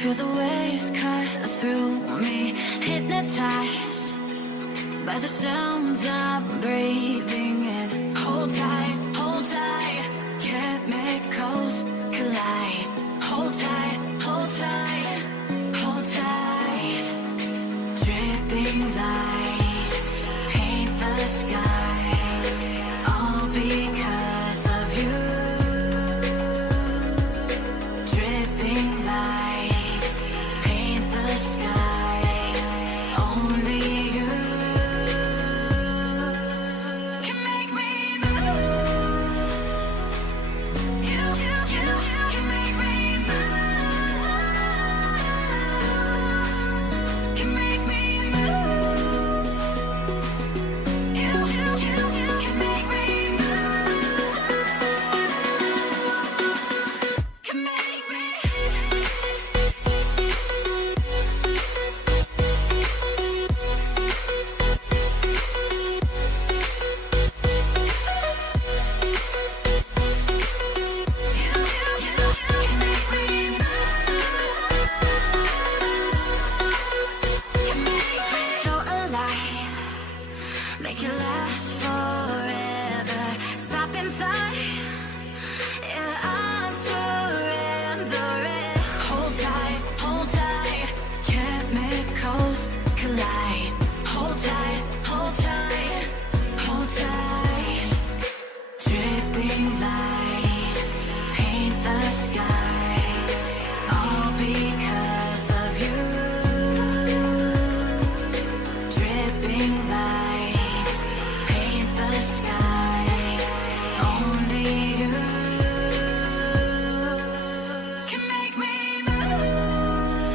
Feel the waves cut through me, hypnotized by the sounds I'm breathing in. Hold tight, chemicals collide. Hold tight, hold tight, hold tight. Dripping lights paint the skies, all because of you. Dripping lights paint the skies, only you can make me move. You can make me move. Can make me move. You can make me move. Can make me. So alive, make it last forever. Stop in time, yeah, I'm surrendering. Hold tight, chemicals collide. Hold tight, hold tight, hold tight. Dripping lights paint the skies, all because of you. Dripping lights paint the skies, only you can make me move.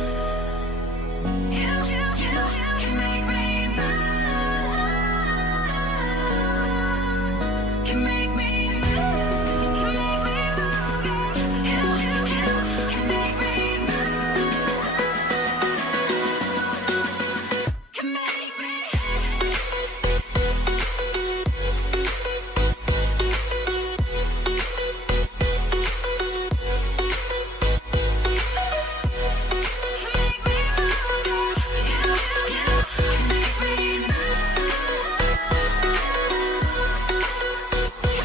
You can make me move. Can make me move. Can make me move. You can make me move. Can make me. Can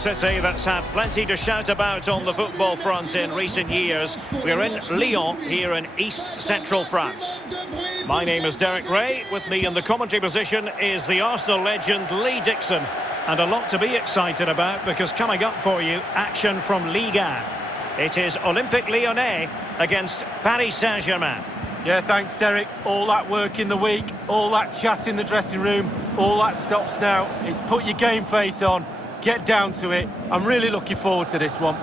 city that's had plenty to shout about on the football front in recent years. We're in Lyon, here in East Central France. My name is Derek Ray. With me in the commentary position is the Arsenal legend Lee Dixon. And a lot to be excited about, because coming up for you, action from Ligue. It is Olympique Lyonnais against Paris Saint-Germain. Yeah, thanks, Derek. All that work in the week, all that chat in the dressing room, all that stops now. It's put your game face on, get down to it. I'm really looking forward to this one.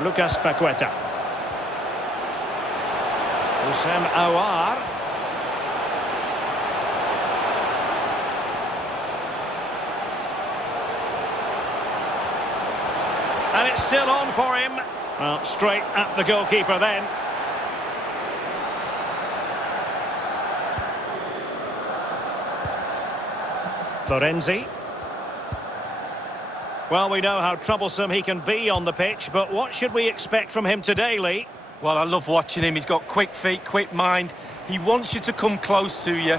Lucas Paqueta. Houssem Aouar. And it's still on for him. Well, straight at the goalkeeper then. Florenzi. Well, we know how troublesome he can be on the pitch, but what should we expect from him today, Lee? Well, I love watching him. He's got quick feet, quick mind. He wants you to come close to you.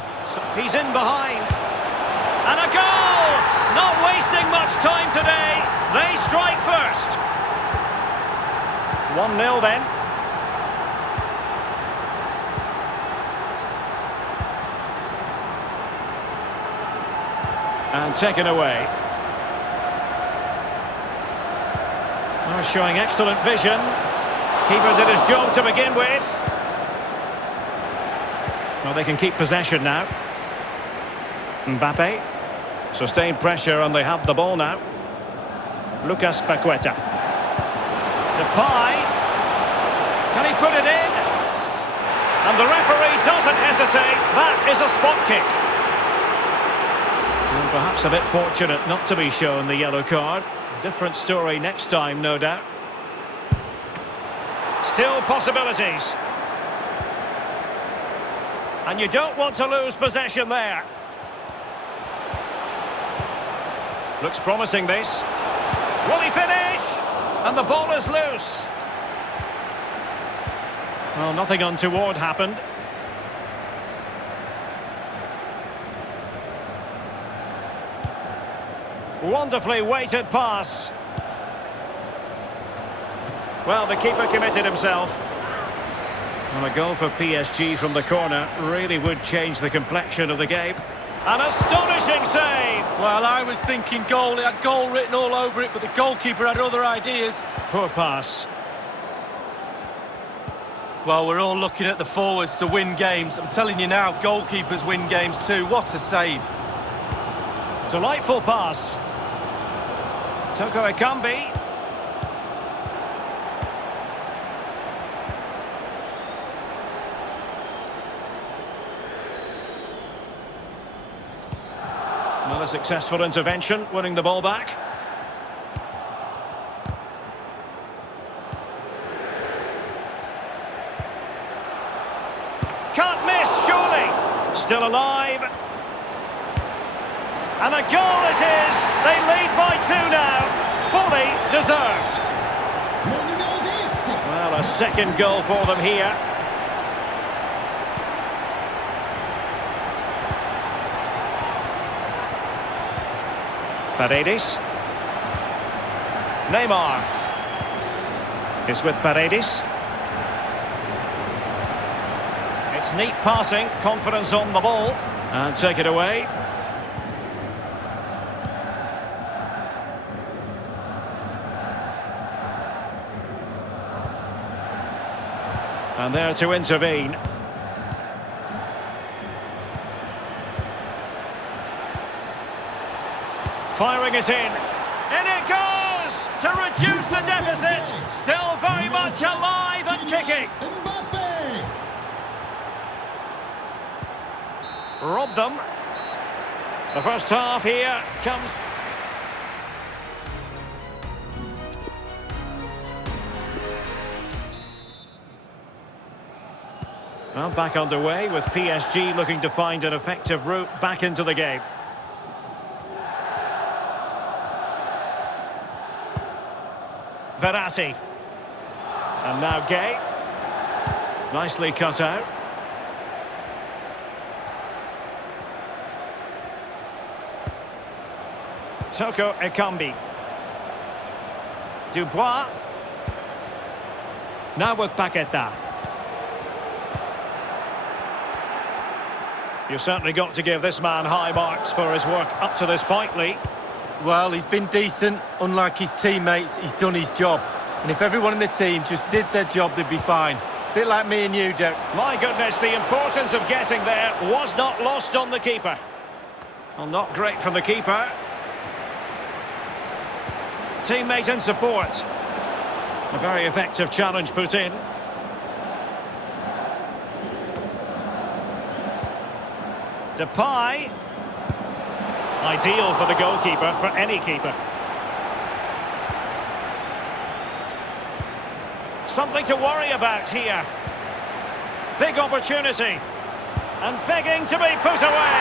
He's in behind. And a goal! Not wasting much time today. They strike first. 1-0 then. And taken away. Oh, showing excellent vision. Keeper did his job to begin with. Well, they can keep possession now. Mbappe. Sustained pressure and they have the ball now. Lucas Paqueta. Depay. Can he put it in? And the referee doesn't hesitate. That is a spot kick. And perhaps a bit fortunate not to be shown the yellow card. Different story next time, no doubt. Still possibilities. And you don't want to lose possession there. Looks promising, this. Will he finish? And the ball is loose. Well, nothing untoward happened. Wonderfully weighted pass. Well, the keeper committed himself. Well, a goal for PSG from the corner really would change the complexion of the game. An astonishing save! Well, I was thinking goal. It had goal written all over it, but the goalkeeper had other ideas. Poor pass. Well, we're all looking at the forwards to win games. I'm telling you now, goalkeepers win games too. What a save. Delightful pass. Toko Ekambi. Another successful intervention, winning the ball back. Can't miss, surely. Still alive. And a goal it is. They lead by 2 now. Fully deserved. Well, a second goal for them here. Paredes. Neymar is with Paredes. It's neat passing, confidence on the ball, and take it away. And there to intervene. Firing it in. In it goes! To reduce the deficit. Still very much alive and kicking. Robbed them. The first half here comes... Well, back underway with PSG looking to find an effective route back into the game. Verratti. And now Gay. Nicely cut out. Toko Ekambi. Dubois. Now with Paqueta. You've certainly got to give this man high marks for his work up to this point, Lee. Well, he's been decent. Unlike his teammates, he's done his job. And if everyone in the team just did their job, they'd be fine. Bit like me and you, Derek. My goodness, the importance of getting there was not lost on the keeper. Well, not great from the keeper. Teammate and support. A very effective challenge put in. Depay. Ideal for the goalkeeper, for any keeper. Something to worry about here. Big opportunity. And begging to be put away.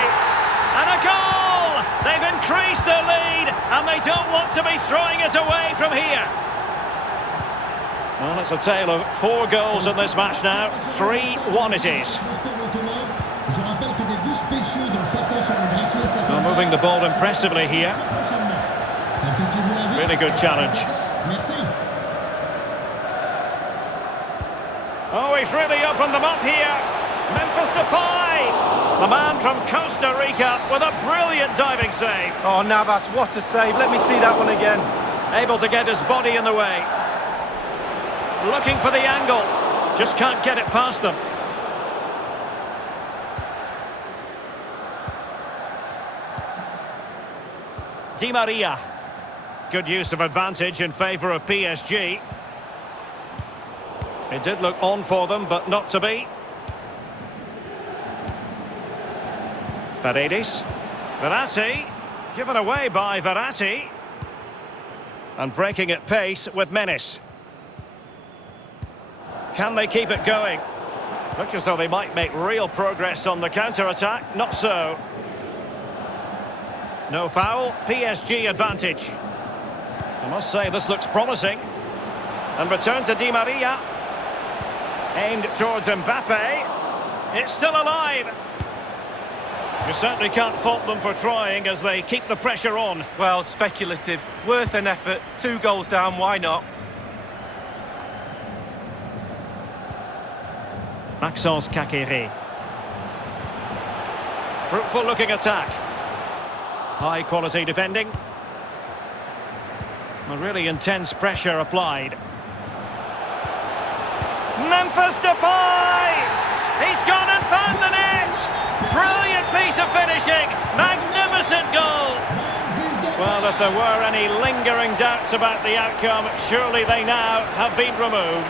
And a goal! They've increased their lead, and they don't want to be throwing it away from here. Well, it's a tale of 4 goals in this match now. 3-1 it is. Well, moving the ball impressively here. Really good challenge. Oh, he's really opened them up here. Memphis Depay. The man from Costa Rica with a brilliant diving save. Oh, Navas, what a save. Let me see that one again. Able to get his body in the way. Looking for the angle. Just can't get it past them. Di Maria. Good use of advantage in favour of PSG. It did look on for them, but not to be. Paredes. Verratti. Given away by Verratti. And breaking at pace with Menace. Can they keep it going? Looks as though they might make real progress on the counter-attack. Not so. No foul. PSG advantage. I must say this looks promising. And return to Di Maria. Aimed towards Mbappe. It's still alive. You certainly can't fault them for trying as they keep the pressure on. Well, speculative. Worth an effort. 2 goals down, why not? Maxence Kakere. Fruitful looking attack. High quality defending. A really intense pressure applied. Memphis Depay! He's gone and found the net! Brilliant piece of finishing! Magnificent goal! Well, if there were any lingering doubts about the outcome, surely they now have been removed.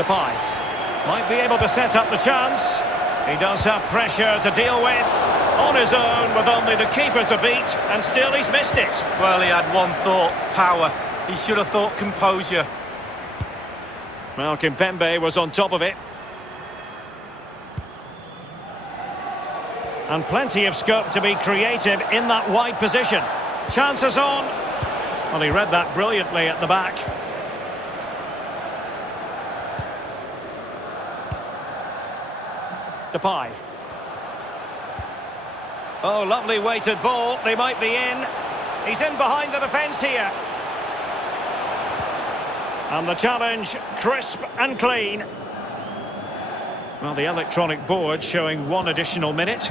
Depay might be able to set up the chance. He does have pressure to deal with. On his own, with only the keeper to beat, and still he's missed it. Well, he had one thought, power. He should have thought composure. Well, Kimpembe was on top of it. And plenty of scope to be creative in that wide position. Chances on. Well, he read that brilliantly at the back. Depay. Oh, lovely weighted ball. They might be in. He's in behind the defence here. And the challenge, crisp and clean. Well, the electronic board showing 1 additional minute.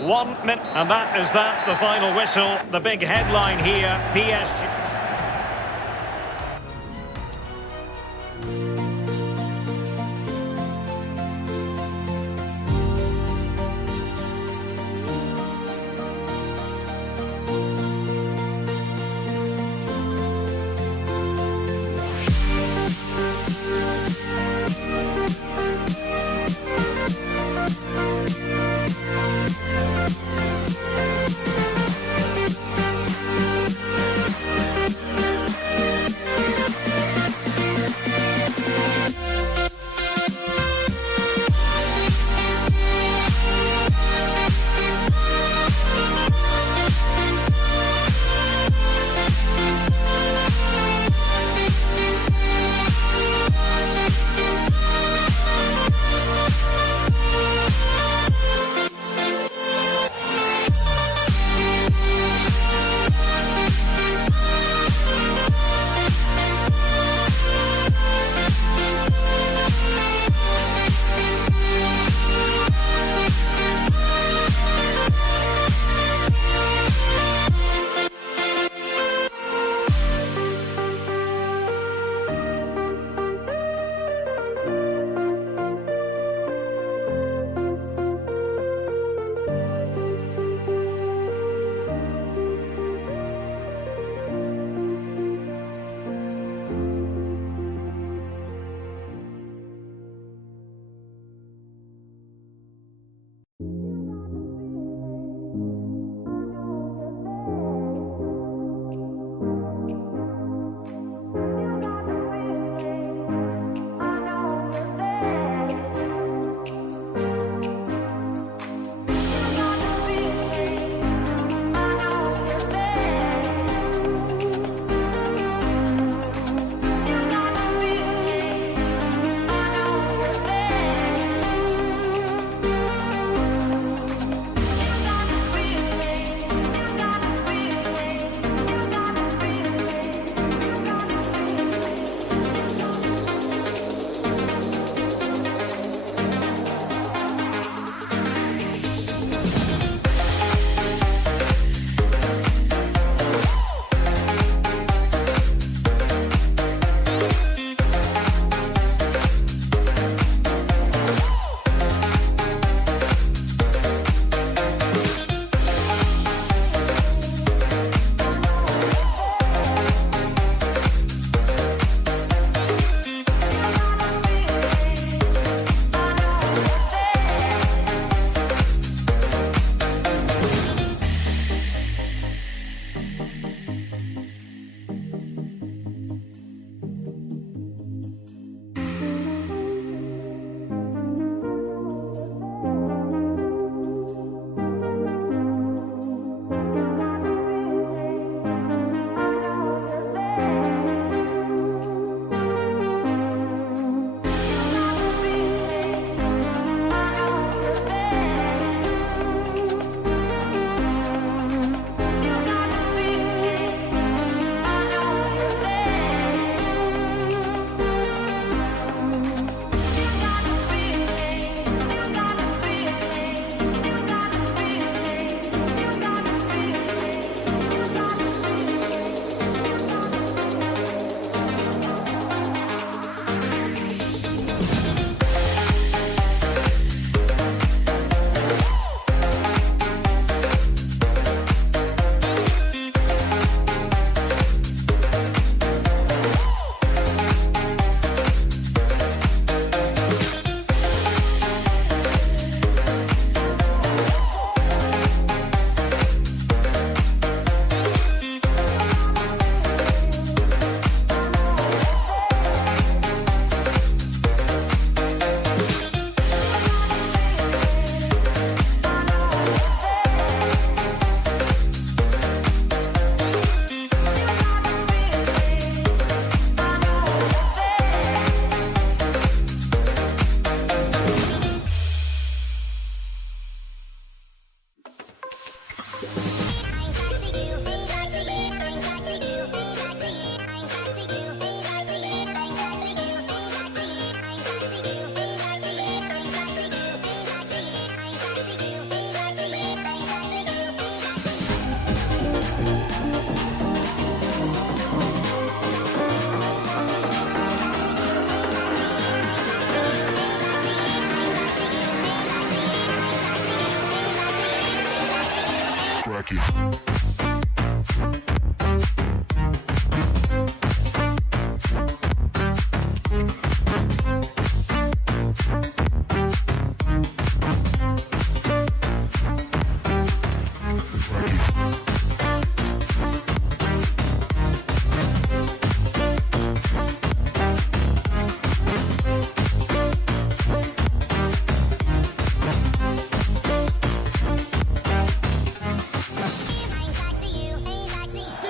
1 minute. And that is that, the final whistle. The big headline here, PSG.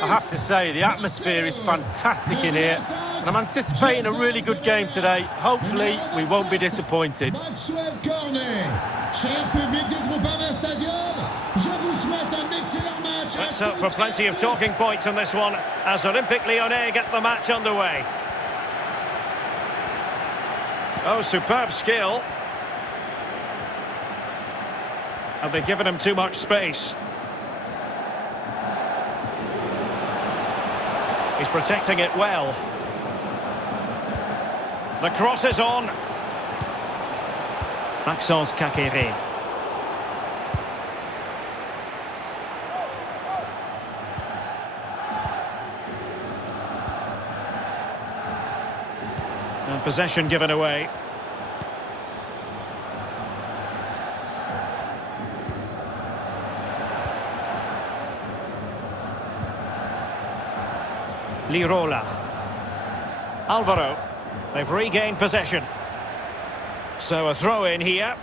I have to say, the atmosphere is fantastic in here, and I'm anticipating a really good game today. Hopefully, we won't be disappointed. Maxwell Cornet. Cher public du Groupama Stadium, je vous souhaite un excellent match. Let's hope for plenty of talking points in this one as Olympique Lyonnais get the match underway. Oh, superb skill. Have they given him too much space? He's protecting it well. The cross is on. Maxence Caqueret. And possession given away. Lirola. Alvaro. They've regained possession. So a throw in here.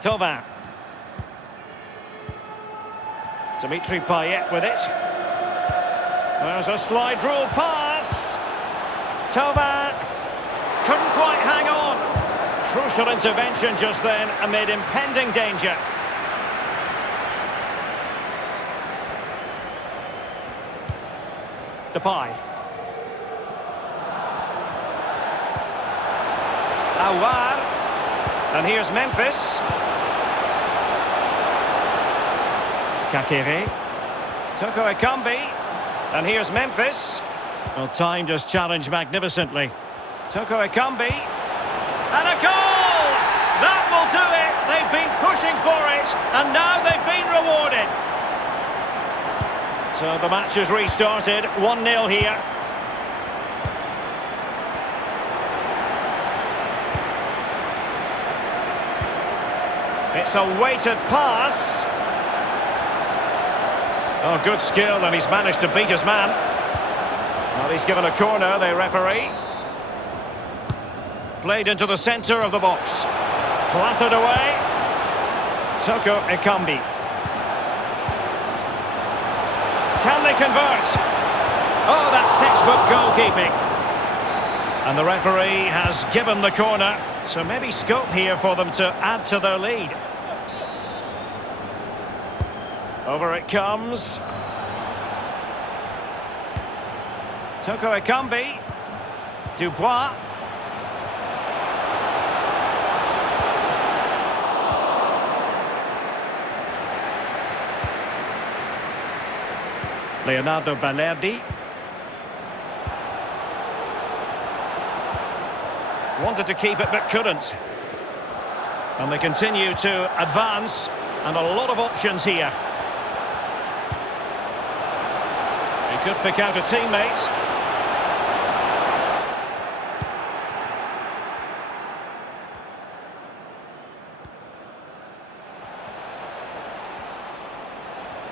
Thauvin. Dimitri Payet with it. There's a slide rule pass. Thauvin couldn't quite hang on. Crucial intervention just then amid impending danger. Depay. Awar. And here's Memphis. Caqueret. Toko Ekambi. And here's Memphis. Well, time just challenged magnificently. Toko Ekambi. And a goal! That will do it! They've been pushing for it, and now they've been rewarded. So the match has restarted, 1-0 here. It's a weighted pass. Oh, good skill, and he's managed to beat his man. Well, he's given a corner, the referee. Played into the centre of the box. Clattered away. Toko Ekambi. Can they convert? Oh, that's textbook goalkeeping. And the referee has given the corner, so maybe scope here for them to add to their lead. Over it comes. Toko Ekambi. Dubois. Leonardo Balerdi. Wanted to keep it but couldn't. And they continue to advance, and a lot of options here. He could pick out a teammate.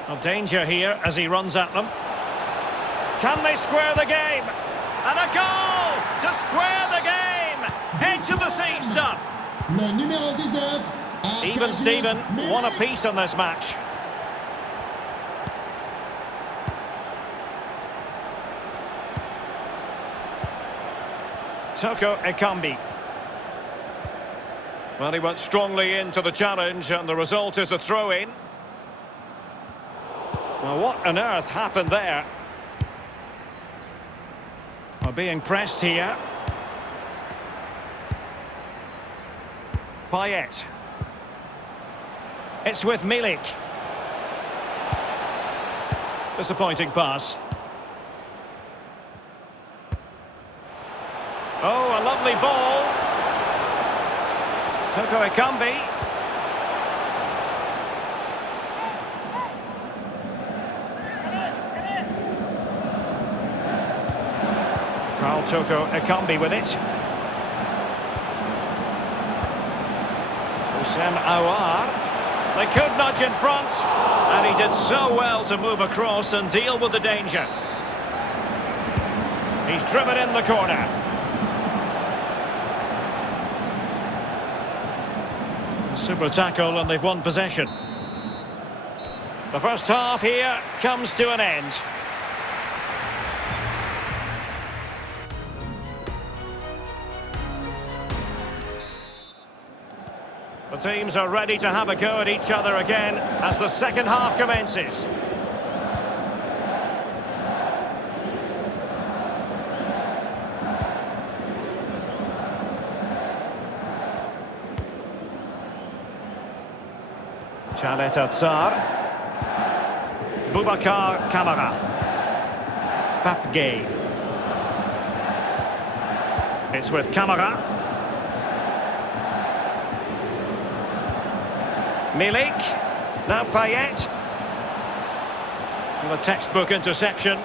Well, danger here as he runs at them. Can they square the game? And a goal to square the game! Edge of the seat stuff. Le numéro 19. Even Steven, one apiece on this match. Toko Ekambi. Well, he went strongly into the challenge, and the result is a throw-in. Well, what on earth happened there? Well, being pressed here. Payet. It's with Milik. Disappointing pass. Oh, a lovely ball. Toko Ekambi. Toko Ekambi with it. Houssem Aouar. They could nudge in front, and he did so well to move across and deal with the danger. He's driven in the corner. Super tackle, and they've won possession. The first half here comes to an end. The teams are ready to have a go at each other again as the second half commences. Chalet Atsar. Boubacar Kamara. Pape Gueye. It's with Kamara. Milik. Now Payet. With a textbook interception.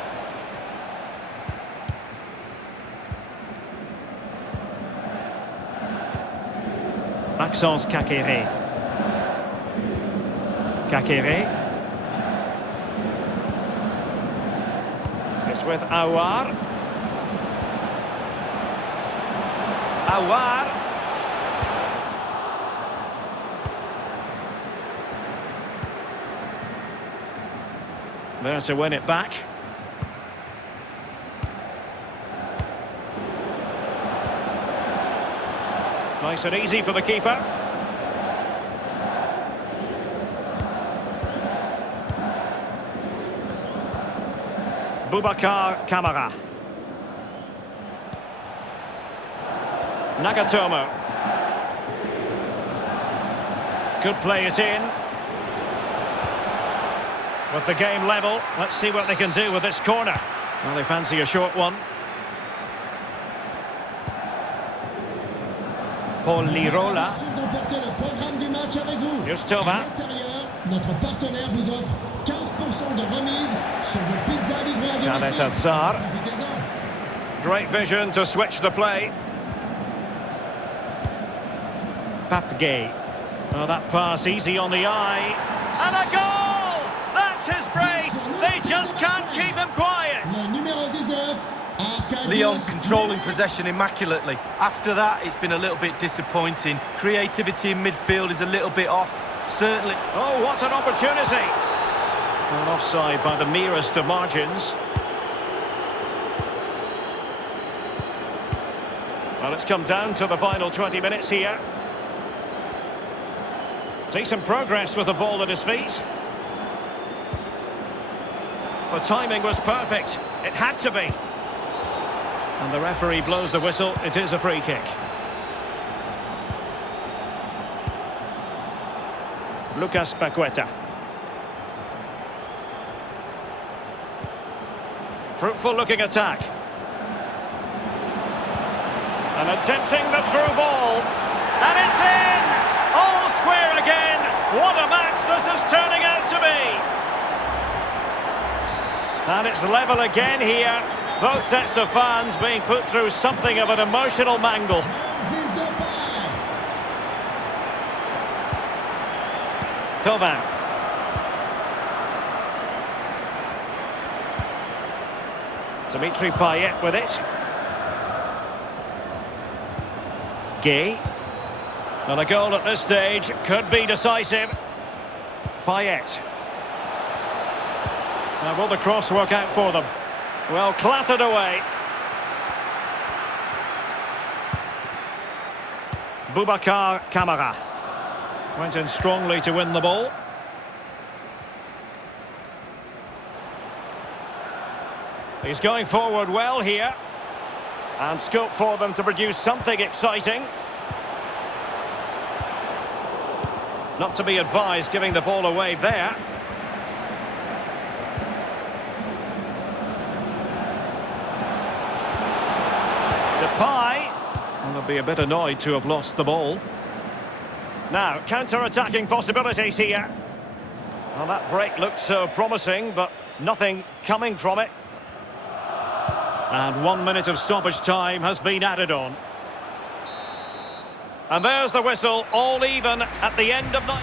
Maxence Kakere. Kakere. It's with Aouar. Aouar. There to win it back. Nice and easy for the keeper. Boubacar Kamara. Nagatomo. Could play it in. With the game level, let's see what they can do with this corner. Well, they fancy a short one. Paul Lirola. Here's Tova. Notre partenaire vous offre 15% de remise sur vos pizzas livrées à Chalet domicile. Atsar. Great vision to switch the play. Pape Gueye. Oh, that pass easy on the eye. And a goal! That's his brace! They just can't keep him quiet! Le numéro 19, Arcadius. Lyon controlling possession immaculately. After that, it's been a little bit disappointing. Creativity in midfield is a little bit off. Certainly. Oh, what an opportunity! Well, offside by the merest of margins. Well, it's come down to the final 20 minutes here. Decent progress with the ball at his feet. The timing was perfect. It had to be. And the referee blows the whistle. It is a free kick. Lucas Paqueta. Fruitful looking attack. And attempting the through ball. And it's in! All square again. What a match this is turning out to be. And it's level again here. Both sets of fans being put through something of an emotional mangle. Thauvin. Dimitri Payet with it. Gueye. Well, a goal at this stage could be decisive. Payet. Now, will the cross work out for them? Well, clattered away. Boubacar Kamara. Went in strongly to win the ball. He's going forward well here. And scope for them to produce something exciting. Not to be advised giving the ball away there. Depay. Well, they'll be a bit annoyed to have lost the ball. Now, counter-attacking possibilities here. Well, that break looked so promising, but nothing coming from it. And 1 minute of stoppage time has been added on. And there's the whistle, all even at the end of the...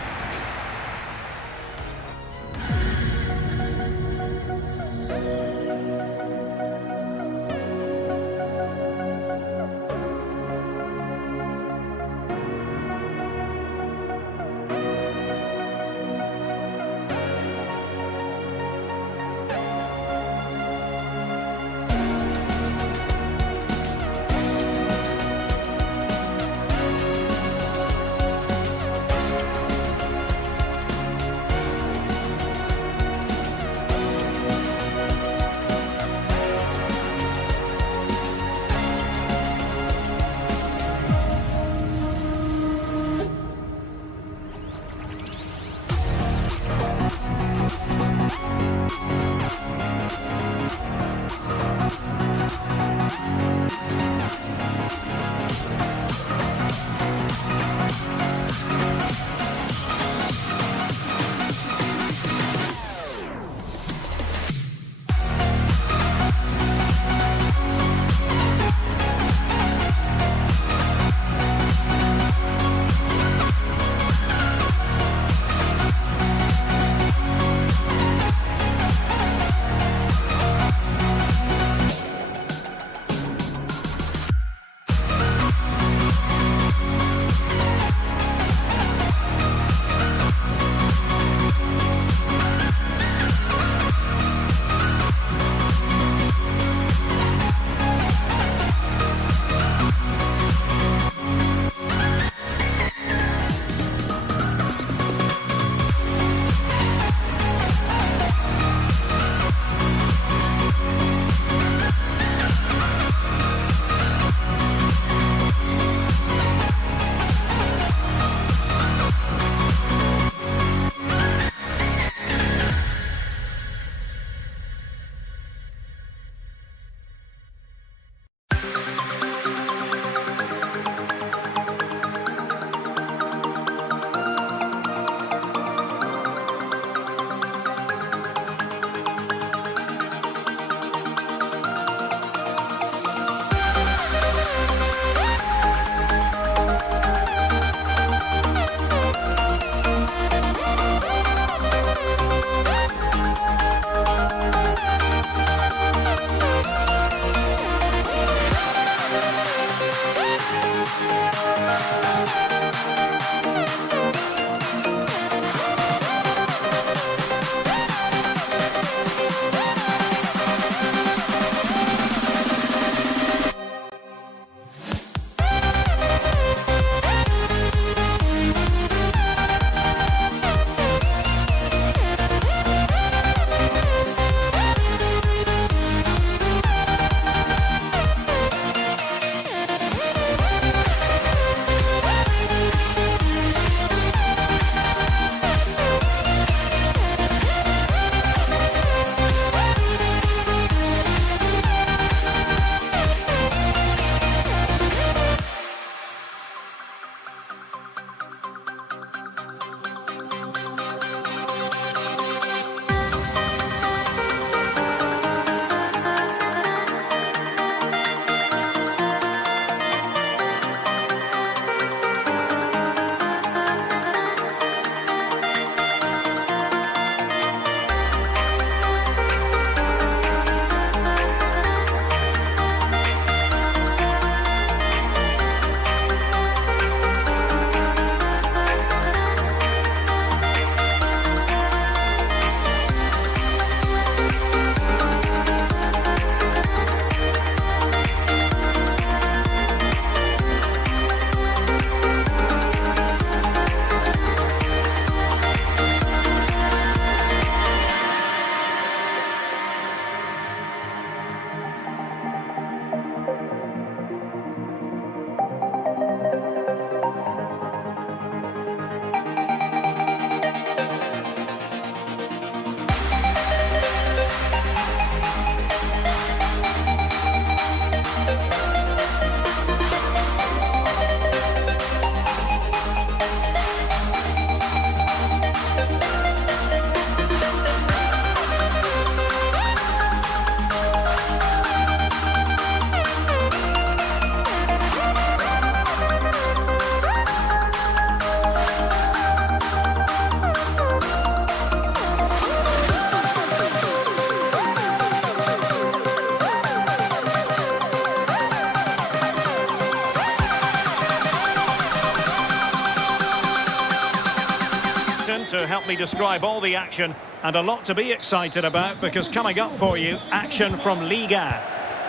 person to help me describe all the action, and a lot to be excited about, because coming up for you, action from Ligue 1.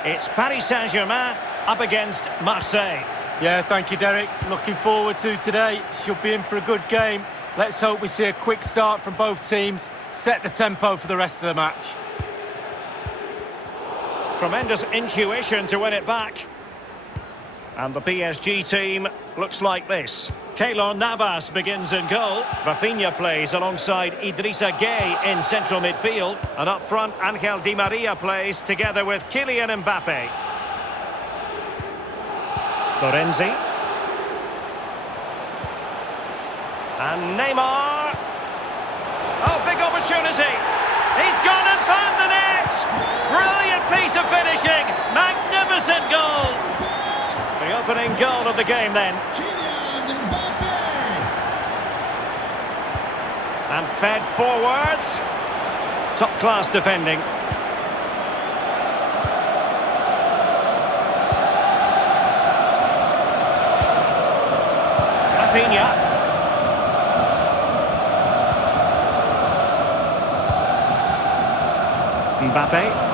It's Paris Saint-Germain up against Marseille. Yeah, thank you, Derek. Looking forward to today. Should be in for a good game. Let's hope we see a quick start from both teams, set the tempo for the rest of the match. Tremendous intuition to win it back. And the PSG team looks like this. Keylor Navas begins in goal. Rafinha plays alongside Idrissa Gueye in central midfield. And up front, Angel Di Maria plays together with Kylian Mbappe. Florenzi. And Neymar. Oh, big opportunity. He's gone and found the net. Brilliant piece of finishing. Magnificent goal. The opening goal of the game then. Kylian Mbappe. And fed forwards. Top-class defending. Rafinha. Mbappe.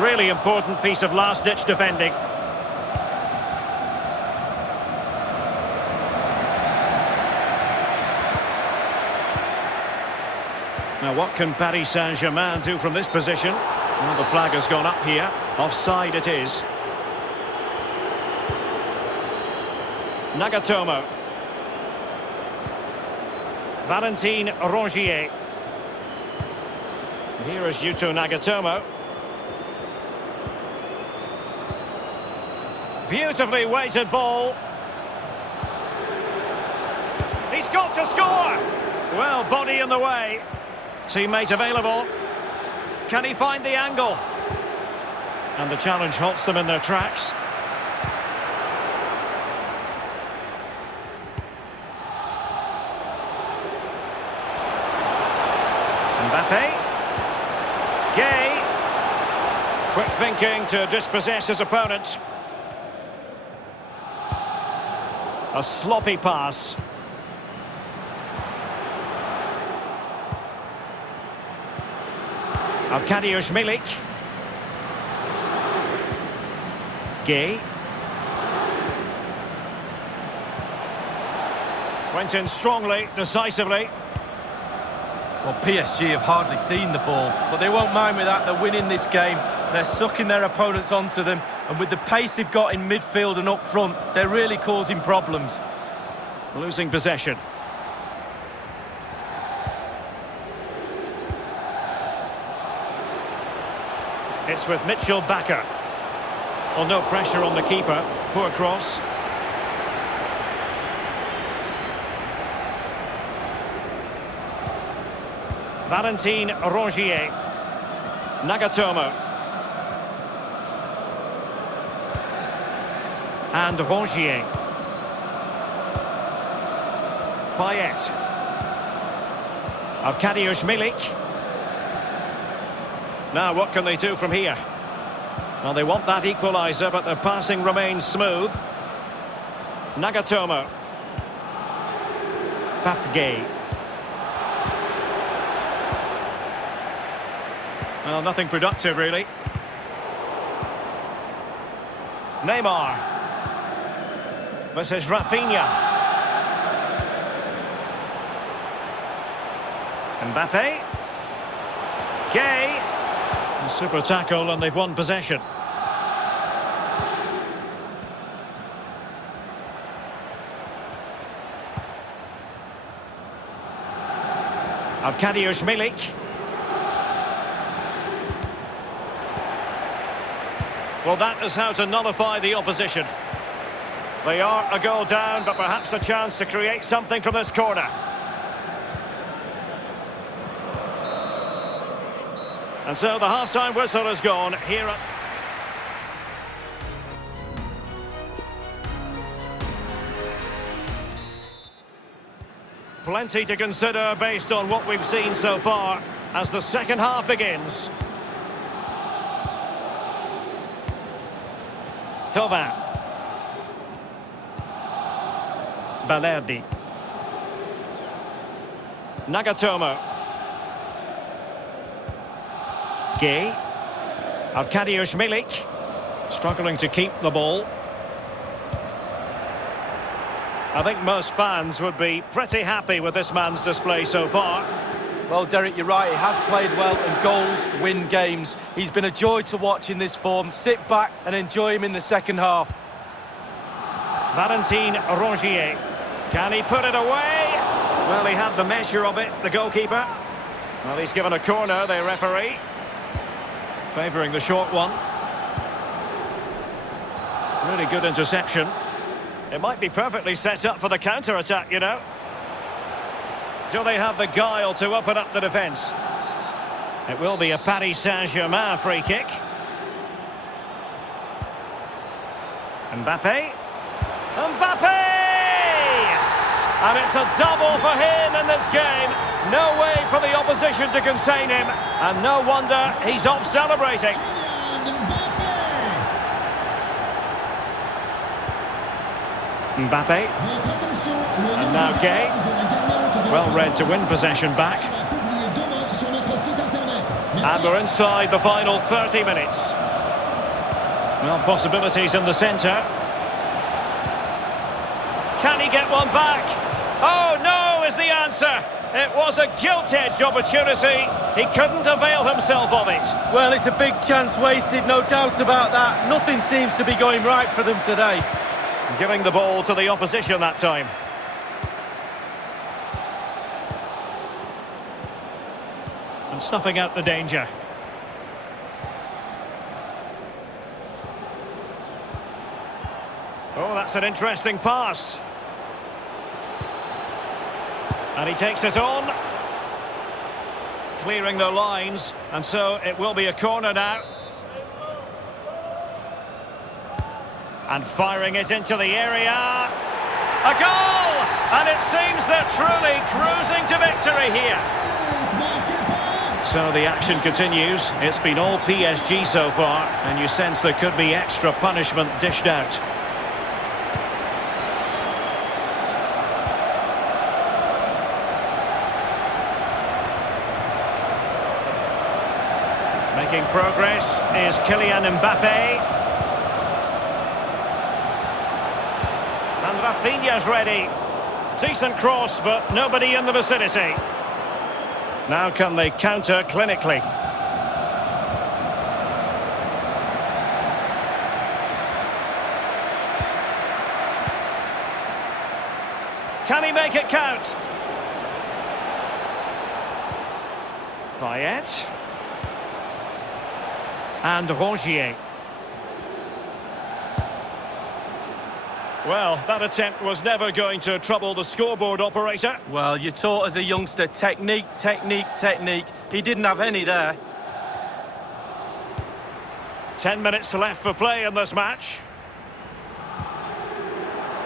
Really important piece of last-ditch defending. Now, what can Paris Saint-Germain do from this position? Well, the flag has gone up here. Offside it is. Nagatomo. Valentin Rongier. Here is Yuto Nagatomo. Beautifully weighted ball. He's got to score! Well, body in the way. Teammate available. Can he find the angle? And the challenge halts them in their tracks. Mbappe. Gueye. Quick thinking to dispossess his opponent. A sloppy pass. Arkadiusz Milik. Gueye. Went in strongly, decisively. Well, PSG have hardly seen the ball, but they won't mind with that. They're winning this game. They're sucking their opponents onto them, and with the pace they've got in midfield and up front, they're really causing problems. Losing possession. It's with Mitchell Bakker. Well, no pressure on the keeper. Poor cross. Valentin Rongier. Nagatomo. And Rongier. Payet. Arkadiusz Milik. Now, what can they do from here? Well, they want that equaliser, but their passing remains smooth. Nagatomo. Gueye. Well, nothing productive, really. Neymar. This is Rafinha. Mbappe. Gueye. A super tackle, and they've won possession. Arkadiusz Milik. Well, that is how to nullify the opposition. They are a goal down, but perhaps a chance to create something from this corner. And so the half-time whistle has gone here at... Plenty to consider based on what we've seen so far as the second half begins. Thauvin. Balerdi. Nagatomo. Gay. Arkadiusz Milik. Struggling to keep the ball. I think most fans would be pretty happy with this man's display so far. Well, Derek, you're right. He has played well, and goals win games. He's been a joy to watch in this form. Sit back and enjoy him in the second half. Valentin Rongier. Can he put it away? Well, he had the measure of it, the goalkeeper. Well, he's given a corner, the referee. Favouring the short one. Really good interception. It might be perfectly set up for the counter-attack, you know. Do they have the guile to open up the defence? It will be a Paris Saint-Germain free kick. Mbappe. Mbappe! And it's a double for him in this game. No way for the opposition to contain him. And no wonder he's off celebrating. Mbappe. And now Gay. Well read to win possession back. And we're inside the final 30 minutes. Well, possibilities in the centre. Can he get one back? Oh, no is the answer. It was a gilt-edged opportunity. He couldn't avail himself of it. Well, it's a big chance wasted, no doubt about that. Nothing seems to be going right for them today. Giving the ball to the opposition that time. And snuffing out the danger. Oh, that's an interesting pass. And he takes it on. Clearing the lines. And so it will be a corner now. And firing it into the area. A goal! And it seems they're truly cruising to victory here. So the action continues. It's been all PSG so far, and you sense there could be extra punishment dished out. Making progress is Kylian Mbappe. And Rafinha's ready. Decent cross, but nobody in the vicinity. Now can they counter clinically? Can he make it count? Payet. And Rongier. Well, that attempt was never going to trouble the scoreboard operator. Well, you're taught as a youngster, technique, technique, technique. He didn't have any there. 10 minutes left for play in this match.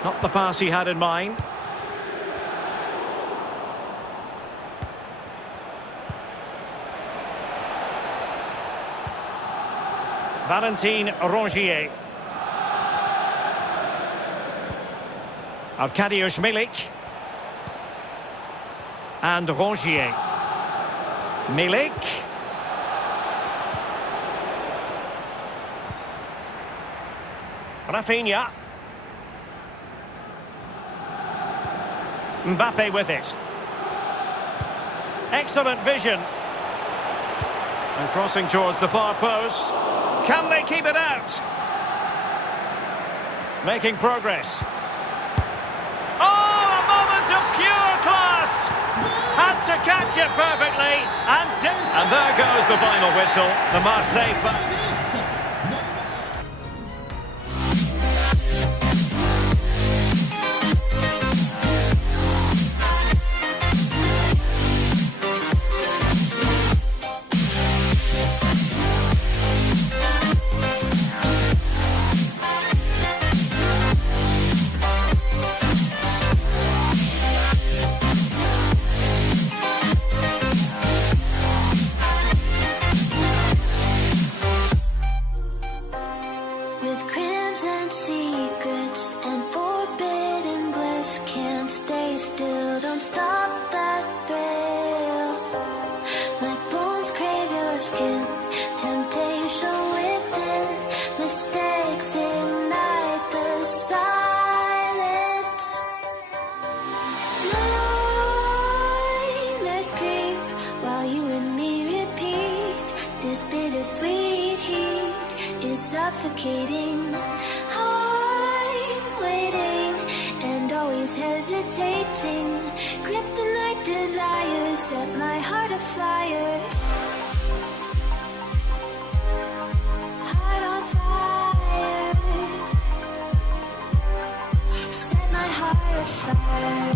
Not the pass he had in mind. Valentin Rongier. Arkadiusz Milik. And Rongier. Milik. Rafinha. Mbappe with it. Excellent vision. And crossing towards the far post. Can they keep it out? Making progress. Oh, a moment of pure class! Had to catch it perfectly, and there goes the final whistle. The Marseille still, don't stop that thrill. My bones crave your skin, temptation within, mistakes ignite the silence. Nightmares creep while you and me repeat. This bittersweet heat is suffocating. I'm waiting and always hesitating. Kryptonite desires set my heart afire. Heart on fire. Set my heart afire.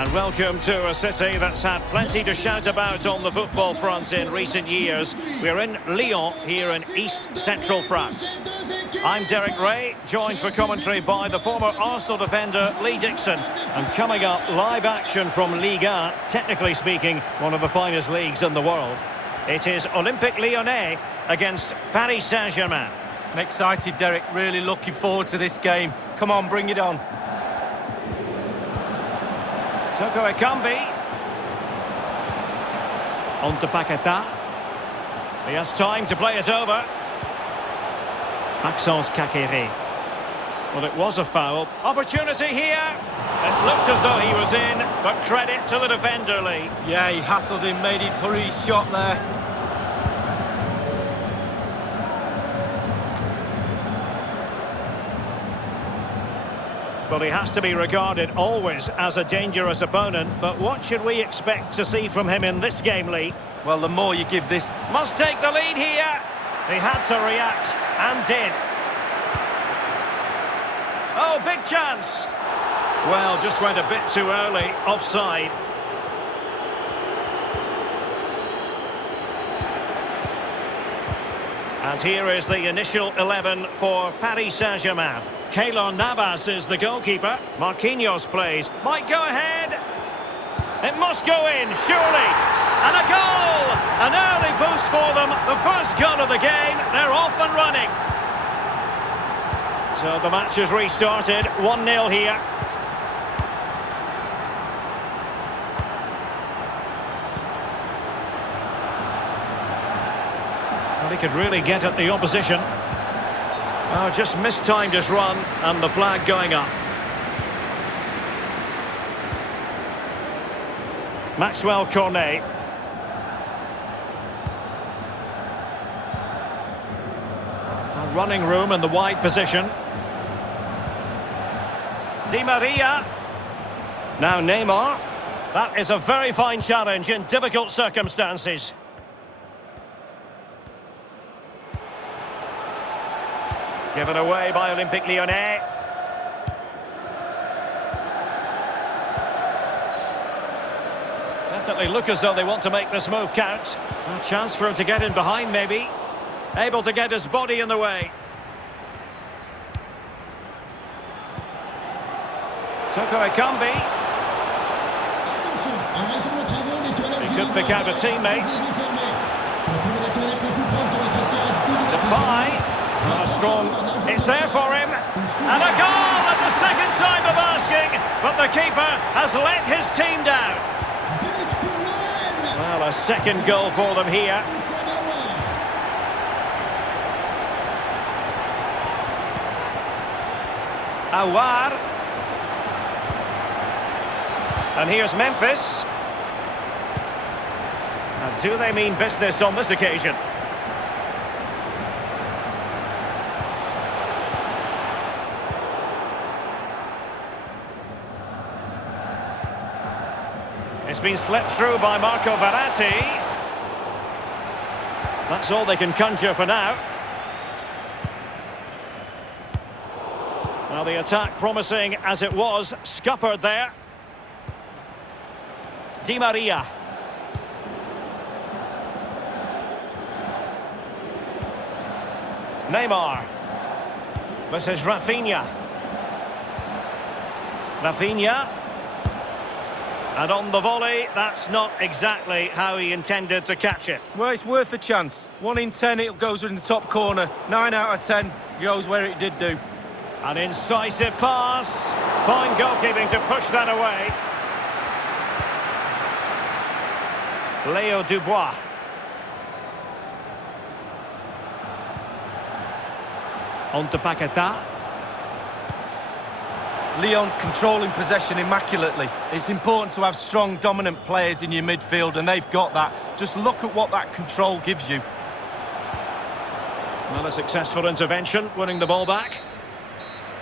And welcome to a city that's had plenty to shout about on the football front in recent years. We're in Lyon, here in East Central France. I'm Derek Ray, joined for commentary by the former Arsenal defender Lee Dixon. And coming up, live action from Ligue, technically speaking, one of the finest leagues in the world. It is Olympique Lyonnais against Paris Saint-Germain. I'm excited, Derek. Really looking forward to this game. Come on, bring it on. Toko Ekambi. On to Paqueta. He has time to play it over. Maxence Kakere. Well, it was a foul. Opportunity here. It looked as though he was in, but credit to the defender, Lee. Yeah, he hassled him, made his hurried shot there. Well, he has to be regarded always as a dangerous opponent, but what should we expect to see from him in this game, Lee? Well, the more you give this... Must take the lead here. He had to react, and did. Oh, big chance. Well, just went a bit too early, offside. And here is the initial 11 for Paris Saint-Germain. Keylor Navas is the goalkeeper. Marquinhos plays. Might go ahead. It must go in, surely. And a goal! An early boost for them. The first goal of the game. They're off and running. So the match has restarted. 1-0 here. Well, he could really get at the opposition. Oh, just mistimed his run, and the flag going up. Maxwell Cornet. Running room in the wide position. Di Maria. Now Neymar. That is a very fine challenge in difficult circumstances. Given away by Olympique Lyonnais. Definitely look as though they want to make this move count. A chance for him to get in behind, maybe. Able to get his body in the way. Toko Ekambi. He could pick out a teammate. Depay. Strong. It's there for him. And a goal at the second time of asking. But the keeper has let his team down. Well, a second goal for them here. Awar. And here's Memphis. And do they mean business on this occasion? It's been slipped through by Marco Verratti. That's all they can conjure for now. Well, the attack promising as it was, scuppered there. Di Maria. Neymar. This is Rafinha. Rafinha. And on the volley, that's not exactly how he intended to catch it. Well, it's worth a chance. 1 in 10, it goes in the top corner. 9 out of 10 goes where it did do. An incisive pass. Fine goalkeeping to push that away. Leo Dubois. On to Paqueta. Lyon controlling possession immaculately. It's important to have strong, dominant players in your midfield, and they've got that. Just look at what that control gives you. Well, a successful intervention, winning the ball back.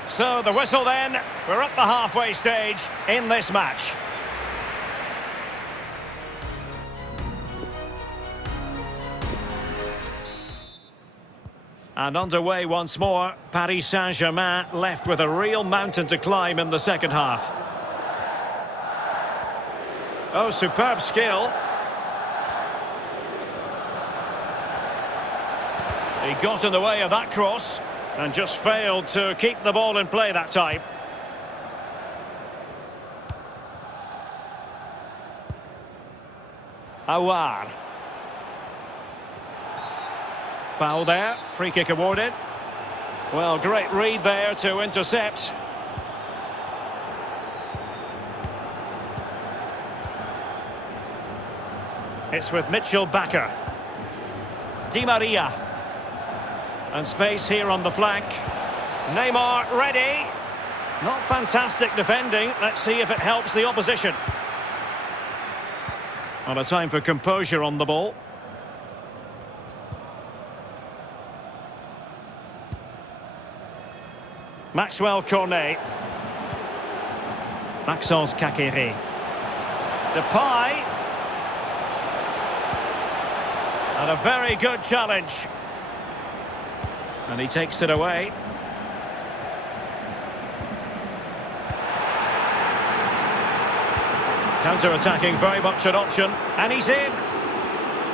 So, the whistle then. We're at the halfway stage in this match. And underway once more, Paris Saint-Germain left with a real mountain to climb in the second half. Oh, superb skill. He got in the way of that cross and just failed to keep the ball in play that time. Awar. Foul there, free kick awarded. Well, great read there to intercept. It's with Mitchell Bakker. Di Maria. And space here on the flank. Neymar ready. Not fantastic defending. Let's see if it helps the opposition. And a time for composure on the ball. Maxwell Cornet. Maxence Kakere. Depay. And a very good challenge. And he takes it away. Counter-attacking, very much an option. And he's in.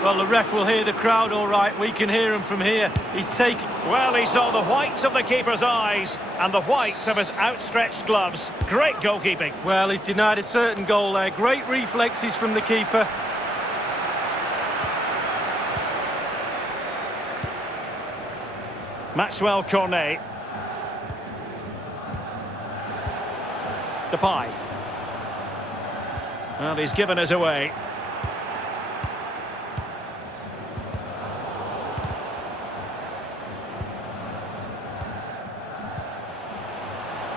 Well, the ref will hear the crowd all right. We can hear him from here. He's taken... Well, he saw the whites of the keeper's eyes and the whites of his outstretched gloves. Great goalkeeping. Well, he's denied a certain goal there. Great reflexes from the keeper. Maxwell Cornet. Depay. Well, he's given us away.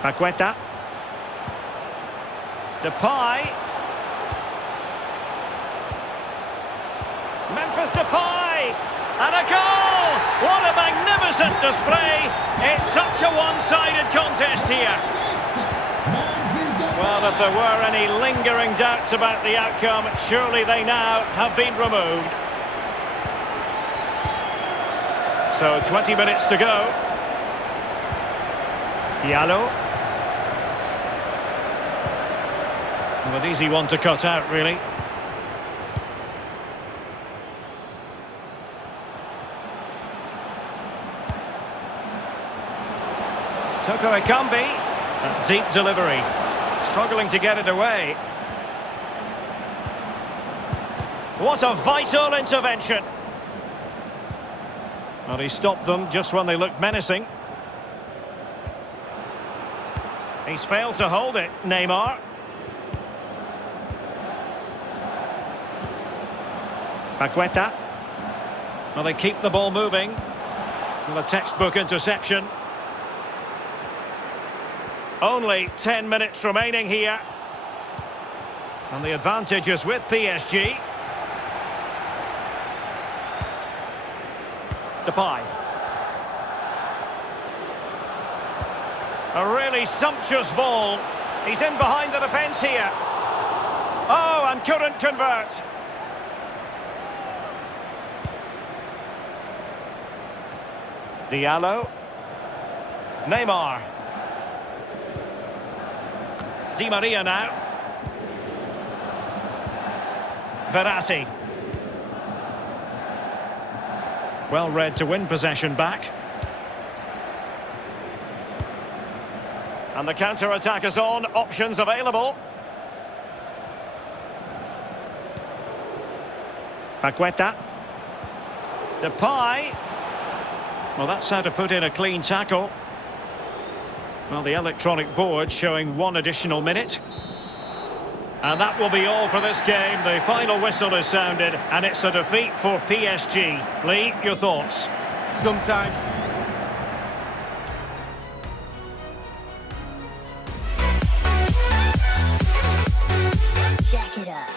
Paqueta. Depay. Memphis Depay. And a goal! What a magnificent display! It's such a one-sided contest here. Well, if there were any lingering doubts about the outcome, surely they now have been removed. So 20 minutes to go. Diallo. Well, an easy one to cut out, really. Toko Ekambi, a deep delivery, struggling to get it away. What a vital intervention. Well, he stopped them just when they looked menacing. He's failed to hold it, Neymar. Paqueta. Well, they keep the ball moving. Well, a textbook interception. Only 10 minutes remaining here. And the advantage is with PSG. Depay. A really sumptuous ball. He's in behind the defence here. Oh, and couldn't convert. Diallo. Neymar. Di Maria now. Verratti. Well read to win possession back. And the counter-attack is on. Options available. Paqueta. Depay. Well, that's how to put in a clean tackle. Well, the electronic board showing 1 additional minute. And that will be all for this game. The final whistle is sounded, and it's a defeat for PSG. Lee, your thoughts? Sometimes... Jack it up.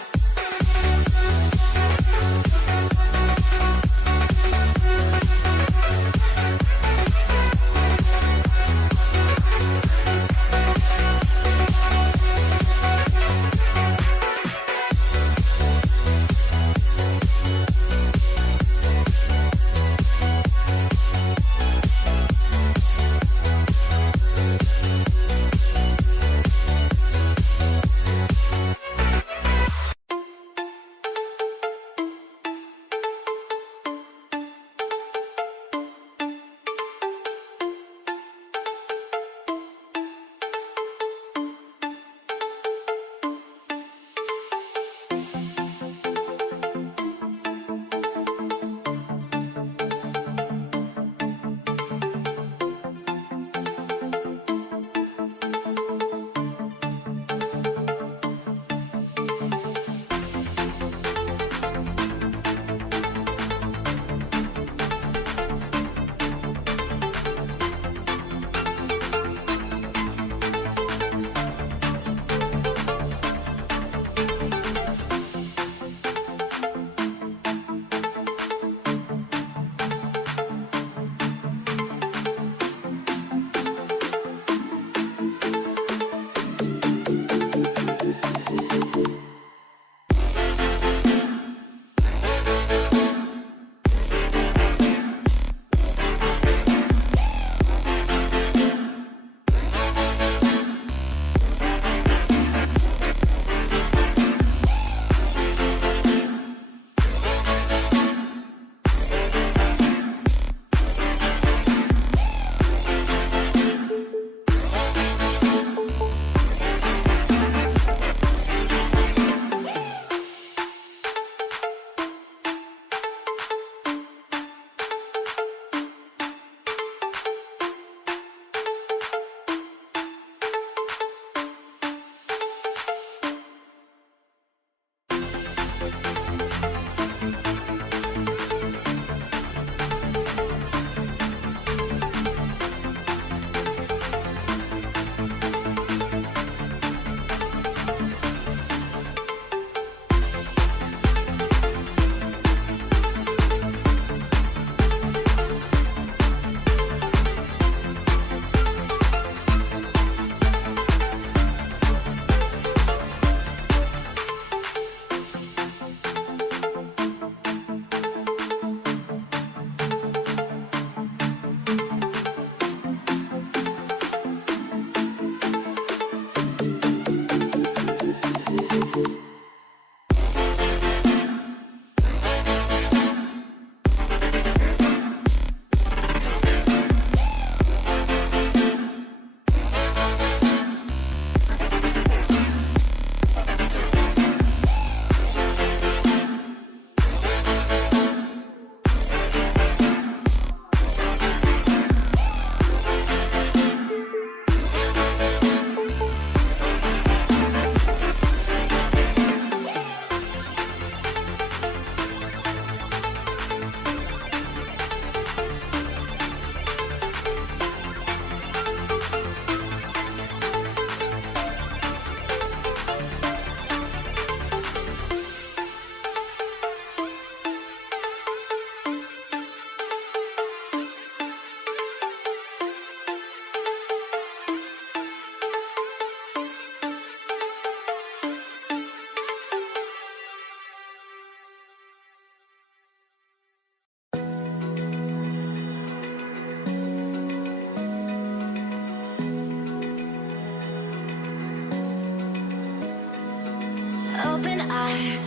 tide.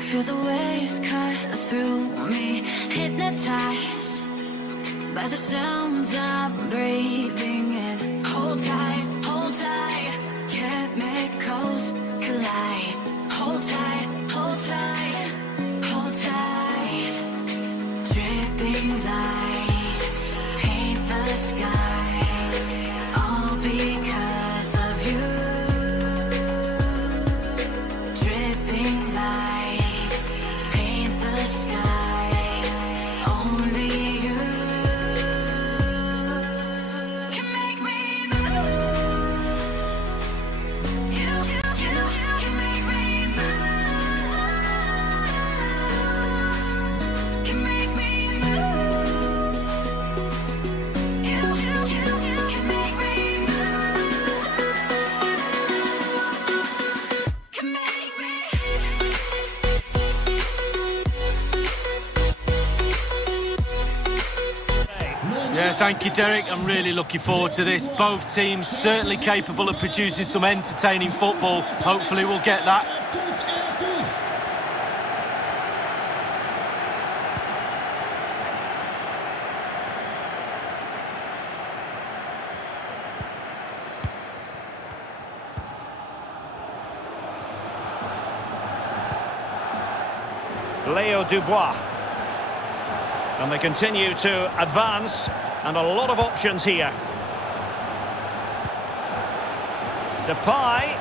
Feel the waves cut through me, hypnotized by the sounds I'm breathing in. Hold tight, hold tight. Chemicals collide. Hold tight, hold tight, hold tight. Dripping lights paint the skies, all because of you. Dripping lights paint the skies, only you can make me move. You can make me move. Can make me move. You can make me move. Can make me. Yeah, thank you, Derek. I'm really looking forward to this. Both teams certainly capable of producing some entertaining football. Hopefully we'll get that. Toutes et à tous. Leo Dubois. And they continue to advance, and a lot of options here. Depay.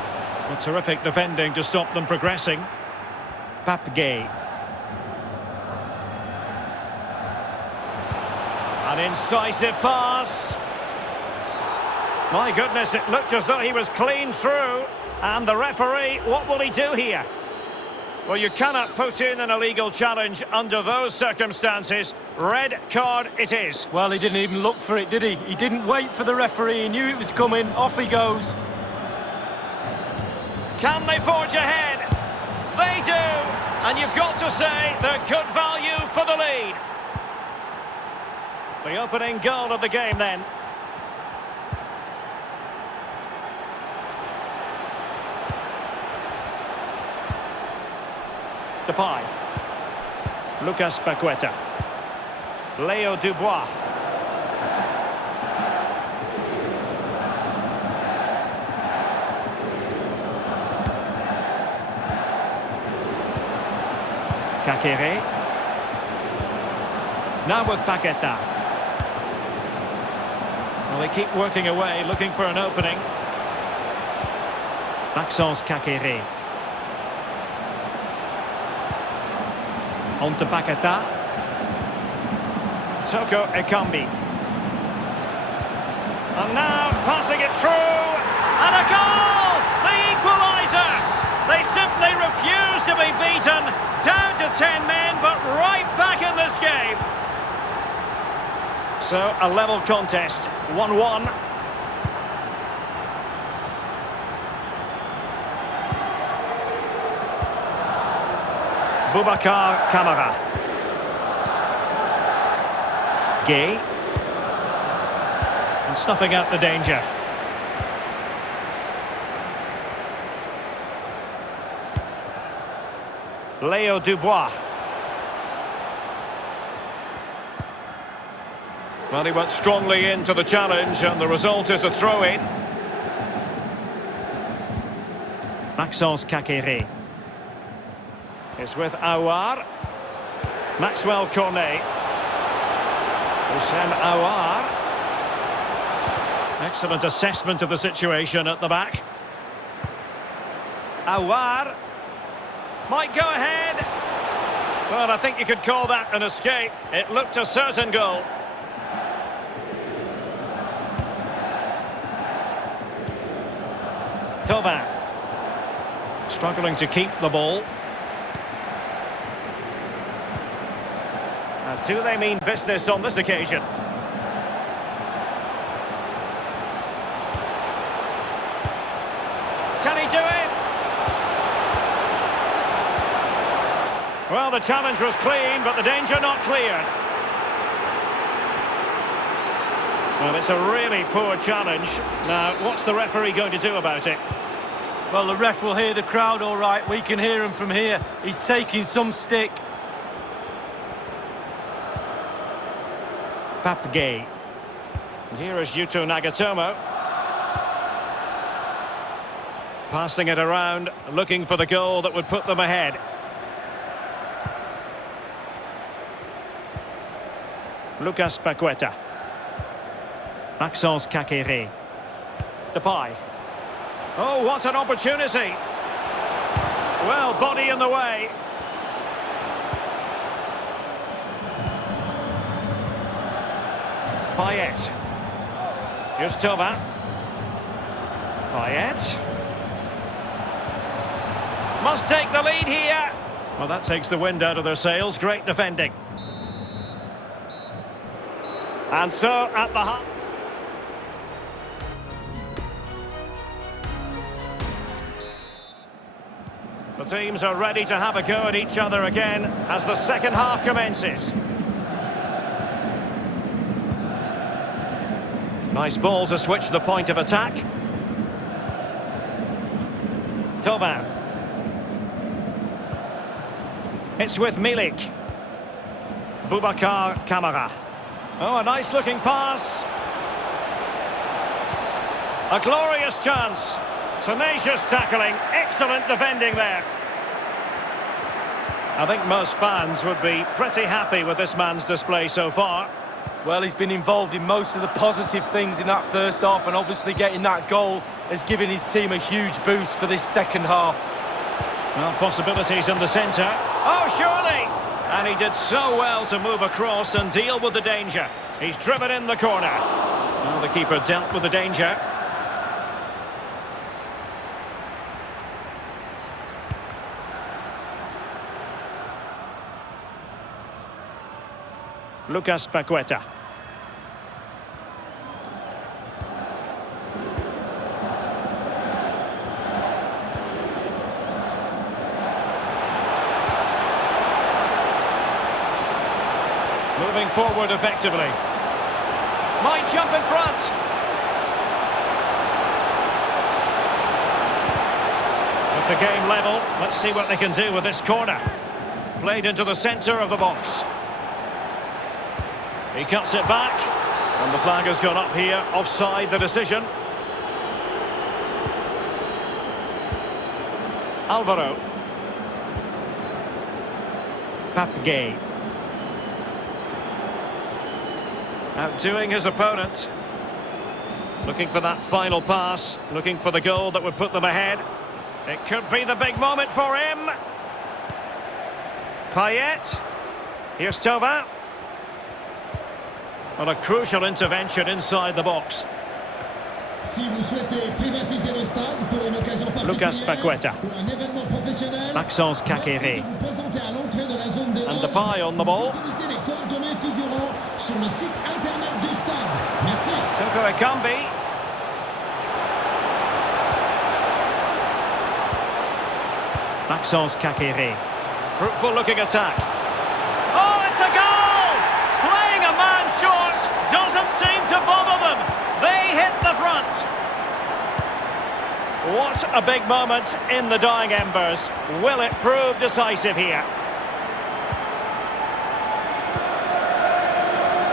Well, terrific defending to stop them progressing. Papgay. An incisive pass. My goodness, it looked as though he was clean through. And the referee, what will he do here? Well, you cannot put in an illegal challenge under those circumstances. Red card it is. Well, he didn't even look for it, did he? He didn't wait for the referee. He knew it was coming. Off he goes. Can they forge ahead? They do. And you've got to say they're good value for the lead. The opening goal of the game then. Depay. Lucas Paqueta. Leo Dubois. Kakere. Now with Paqueta. Well, they keep working away, looking for an opening. Maxence Kakere. On to Paqueta. Toko Ekambi. And now passing it through. And a goal! The equaliser! They simply refuse to be beaten. Down to 10 men, but right back in this game. So, a level contest. 1-1. Boubacar Kamara. Gay. And snuffing out the danger. Leo Dubois. Well, he went strongly into the challenge, and the result is a throw-in. Maxence Kakere. Is with Aouar. Maxwell Cornet. Houssem Aouar. Excellent assessment of the situation at the back. Aouar. Might go ahead. Well, I think you could call that an escape. It looked a certain goal. Thauvin. Struggling to keep the ball. Do they mean business on this occasion? Can he do it? Well, the challenge was clean, but the danger not cleared. Well, it's a really poor challenge. Now, what's the referee going to do about it? Well, the ref will hear the crowd all right. We can hear him from here. He's taking some stick. Pape Gay. Here is Yuto Nagatomo. Passing it around, looking for the goal that would put them ahead. Lucas Paqueta. Maxence Kakere. Depay. Oh, what an opportunity! Well, body in the way. Payet. Here's Thauvin. Payet. Must take the lead here. Well, that takes the wind out of their sails. Great defending. And so, at the half. The teams are ready to have a go at each other again as the second half commences. Nice ball to switch the point of attack. Thauvin. It's with Milik. Boubacar Kamara. Oh, a nice looking pass. A glorious chance. Tenacious tackling, excellent defending there. I think most fans would be pretty happy with this man's display so far. Well, he's been involved in most of the positive things in that first half, and obviously getting that goal has given his team a huge boost for this second half. Well, possibilities in the centre. Oh, surely! And he did so well to move across and deal with the danger. He's driven in the corner. Well, the keeper dealt with the danger. Lucas Paqueta. Moving forward effectively. Might jump in front. With the game level, let's see what they can do with this corner. Played into the centre of the box. He cuts it back, and the flag has gone up here, offside the decision. Alvaro. Pape Gay. Outdoing his opponent. Looking for that final pass, looking for the goal that would put them ahead. It could be the big moment for him. Payet. Here's Thauvin. Well, a crucial intervention inside the box. Si vous souhaitez privatiser le stade pour une occasion Lucas Paqueta. particulière ou un événement professionnel, Maxence merci Kakere. de vous présenter à l'entrée de la zone des And loges. Depay on the ball. Utilisez les coordonnées figurant sur le site internet du stade. Merci. Toko Ekambi. Maxence Kakere. Fruitful looking attack. Oh, it's a goal! Playing a man short doesn't seem to bother them. They hit the front. What a big moment in the dying embers. Will it prove decisive here?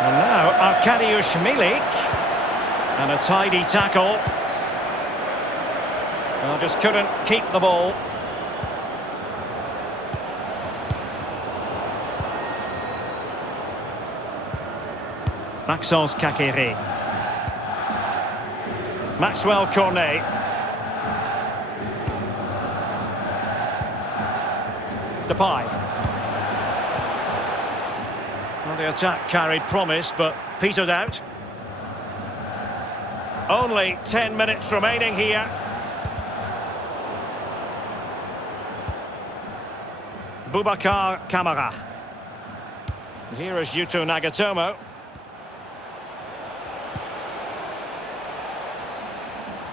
And now Arkadiusz Milik. And a tidy tackle. Well, just couldn't keep the ball. Maxence Kakere. Maxwell Cornet. Depay. Well, the attack carried promise, but petered out. Only 10 minutes remaining here. Boubacar Kamara. Here is Yuto Nagatomo.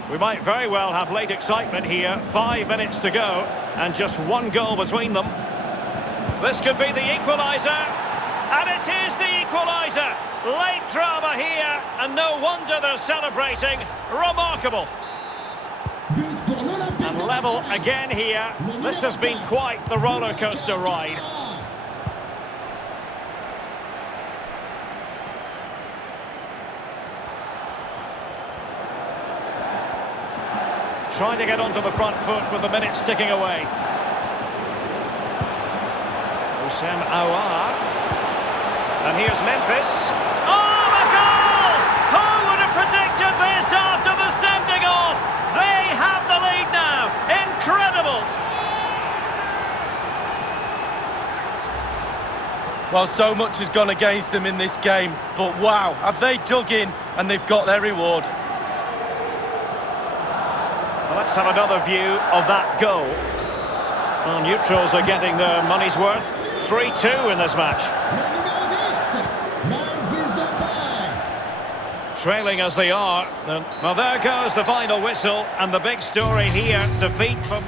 We might very well have late excitement here. 5 minutes to go, and just one goal between them. This could be the equaliser, and it is the equaliser. Late drama here, and no wonder they're celebrating. Remarkable. But pour l'Olympique And de level again here. This has been quite the roller coaster ride. Trying to get onto the front foot with the minutes ticking away. Houssem Aouar. And here's Memphis. Oh, a goal! Who would have predicted this after the sending off? They have the lead now. Incredible! Well, so much has gone against them in this game, but wow, have they dug in and they've got their reward. Well, let's have another view of that goal. Well, neutrals are getting their money's worth. 3-2 in this match. Trailing as they are. Well, there goes the final whistle, and the big story here, defeat from...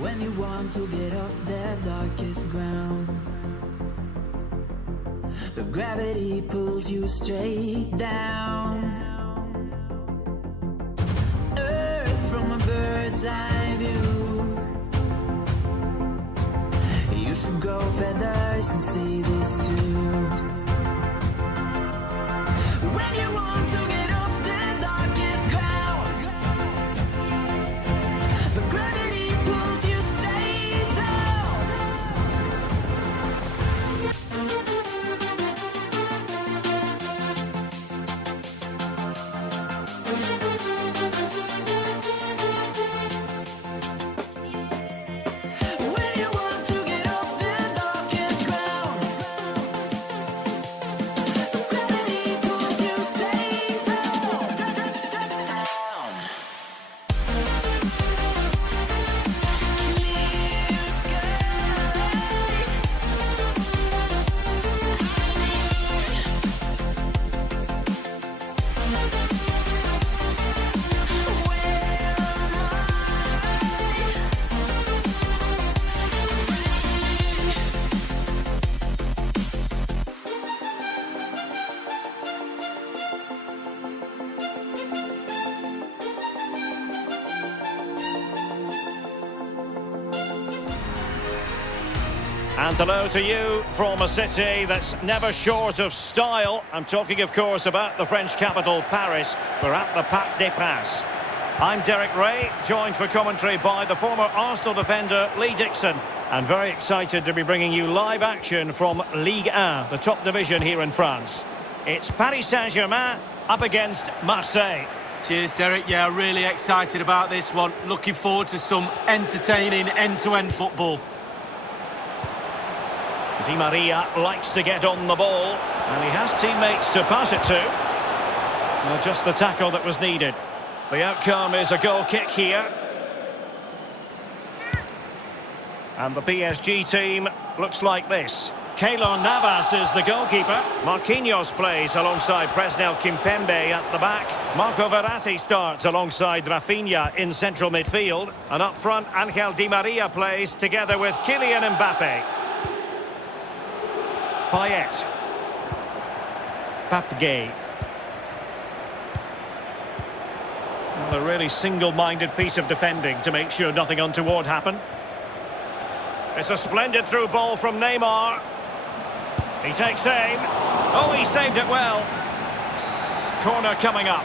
When you want to get off that darkest ground, but gravity pulls you straight down. Earth from a bird's eye view. You should grow feathers and see this too. When you want to get off the darkest ground, but gravity pulls you straight down. When you want to get off the darkest ground, gravity pulls you straight down. Clear sky. And hello to you from a city that's never short of style. I'm talking, of course, about the French capital, Paris. We're at the Parc des Princes. I'm Derek Ray, joined for commentary by the former Arsenal defender, Lee Dixon. And very excited to be bringing you live action from Ligue 1, the top division here in France. It's Paris Saint-Germain up against Marseille. Cheers, Derek. Yeah, really excited about this one. Looking forward to some entertaining end-to-end football. Di Maria likes to get on the ball, and he has teammates to pass it to. Well, just the tackle that was needed. The outcome is a goal kick here. And the PSG team looks like this. Keylor Navas is the goalkeeper. Marquinhos plays alongside Presnel Kimpembe at the back. Marco Verratti starts alongside Rafinha in central midfield. And up front, Angel Di Maria plays together with Kylian Mbappe. Payet. Pape Gueye. Well, a really single-minded piece of defending to make sure nothing untoward happened. It's a splendid through ball from Neymar. He takes aim. Oh, he saved it well. Corner coming up.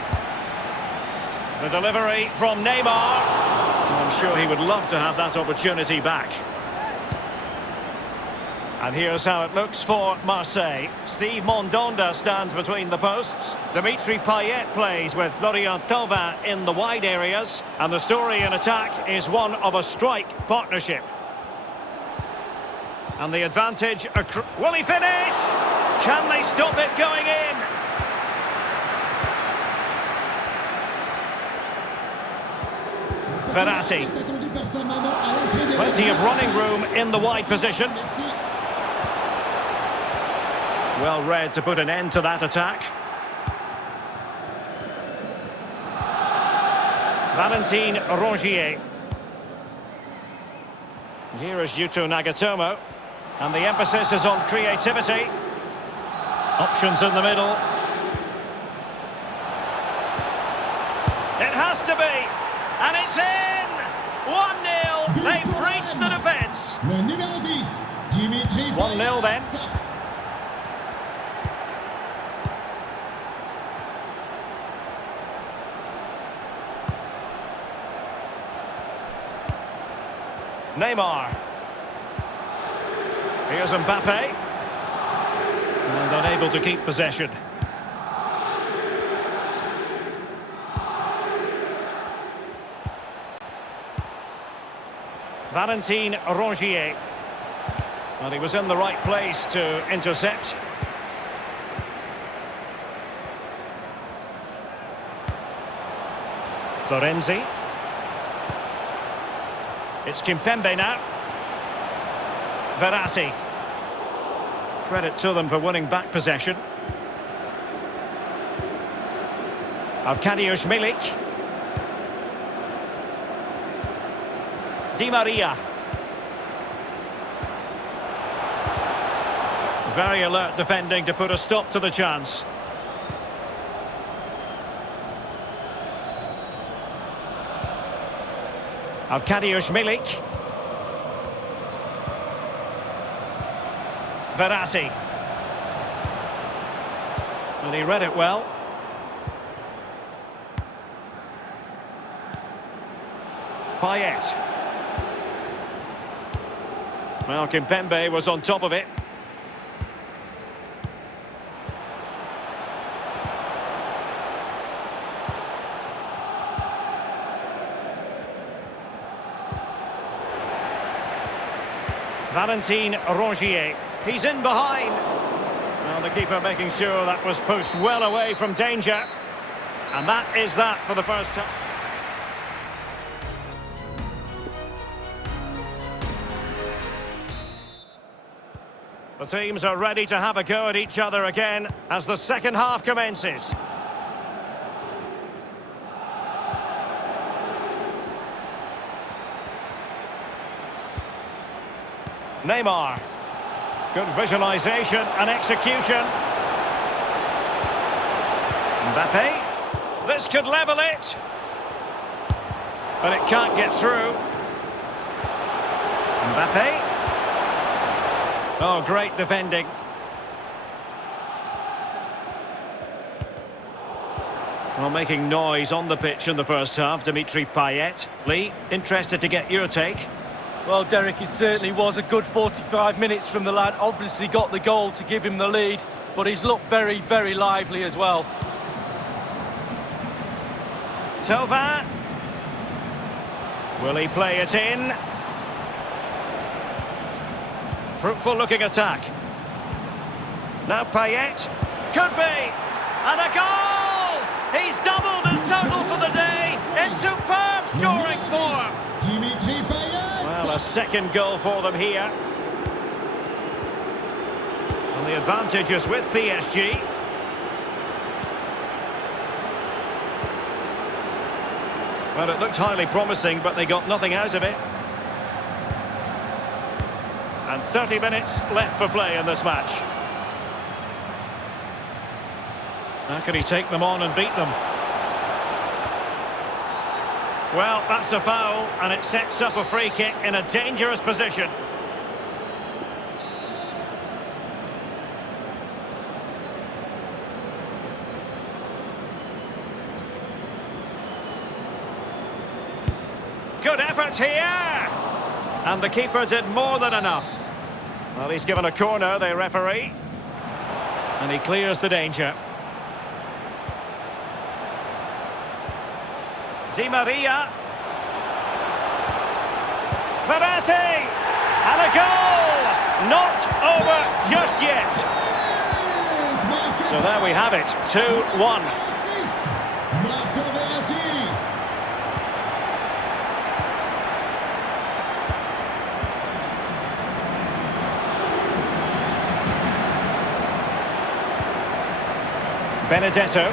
The delivery from Neymar. I'm sure he would love to have that opportunity back. And here's how it looks for Marseille. Steve Mondonda stands between the posts. Dimitri Payet plays with Florian Thauvin in the wide areas. And the story in attack is one of a strike partnership. And the advantage... Will he finish? Can they stop it going in? Verratti. Plenty of running room in the wide position. Well read to put an end to that attack. Valentin Rongier. Here is Yuto Nagatomo. And the emphasis is on creativity. Options in the middle. It has to be. And it's in! 1-0. They've breached the defence. 1-0 then. Neymar. Here's Mbappe. And unable to keep possession. Valentin Rongier. Well, he was in the right place to intercept. Florenzi. It's Kimpembe now. Verratti. Credit to them for winning back possession. Arkadiusz Milik. Di Maria. Very alert defending to put a stop to the chance. Arkadiusz Milik. Verratti. And he read it well. Payet. Well, Kimpembe was on top of it. Valentin Rongier. He's in behind. Well, the keeper making sure that was pushed well away from danger. And that is that for the first time. The teams are ready to have a go at each other again as the second half commences. Neymar. Good visualization and execution. Mbappe. This could level it. But it can't get through. Mbappe. Oh, great defending. Well, making noise on the pitch in the first half, Dimitri Payet. Lee, interested to get your take. Well, Derek, it certainly was a good 45 minutes from the lad. Obviously got the goal to give him the lead, but he's looked very, very lively as well. Tova. Will he play it in? Fruitful looking attack. Now Payet. Could be. And a goal! He's doubled his total for the day. In superb scoring form. Dimitri Payet. Well, a second goal for them here. And the advantage is with PSG. Well, it looked highly promising, but they got nothing out of it. And 30 minutes left for play in this match. How can he take them on and beat them? Well, that's a foul, and it sets up a free kick in a dangerous position. Good effort here! And the keeper did more than enough. Well, he's given a corner, the referee. And he clears the danger. Di Maria. Verratti! And a goal! Not over just yet. So there we have it, 2-1. Marco Verratti. Benedetto.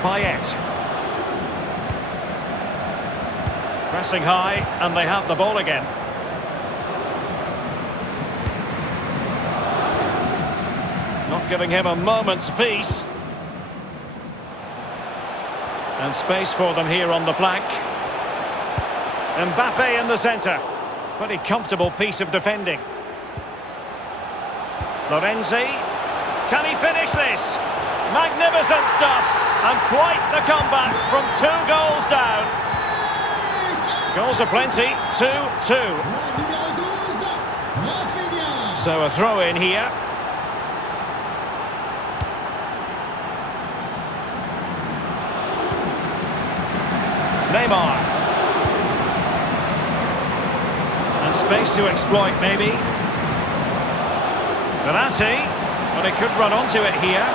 Payet. Pressing high, and they have the ball again. Not giving him a moment's peace. And space for them here on the flank. Mbappe in the centre. Pretty comfortable piece of defending. Lorenzi. Can he finish this? Magnificent stuff. And quite the comeback from 2 goals down. Goals are plenty. 2-2. Numéro 12, Rafinha. So a throw in here. Neymar. And space to exploit maybe. Verratti. But he could run onto it here.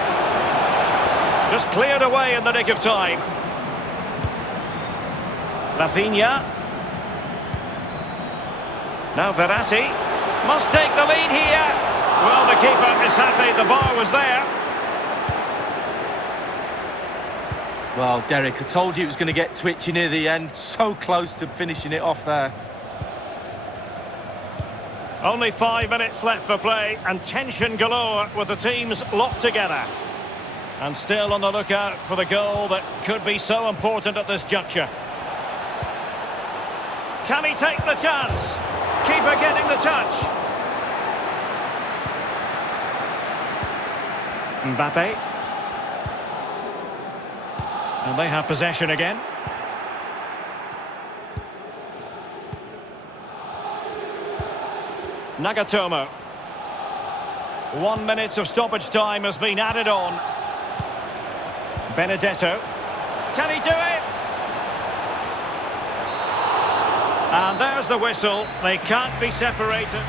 Just cleared away in the nick of time. Rafinha. Now Verratti. Must take the lead here. Well, the keeper is happy the bar was there. Well, Derek, I told you it was going to get twitchy near the end. So close to finishing it off there. Only 5 minutes left for play and tension galore with the teams locked together. And still on the lookout for the goal that could be so important at this juncture. Can he take the chance? Keeper getting the touch. Mbappe. And they have possession again. Nagatomo. 1 minute of stoppage time has been added on. Benedetto. Can he do it? And there's the whistle. They can't be separated.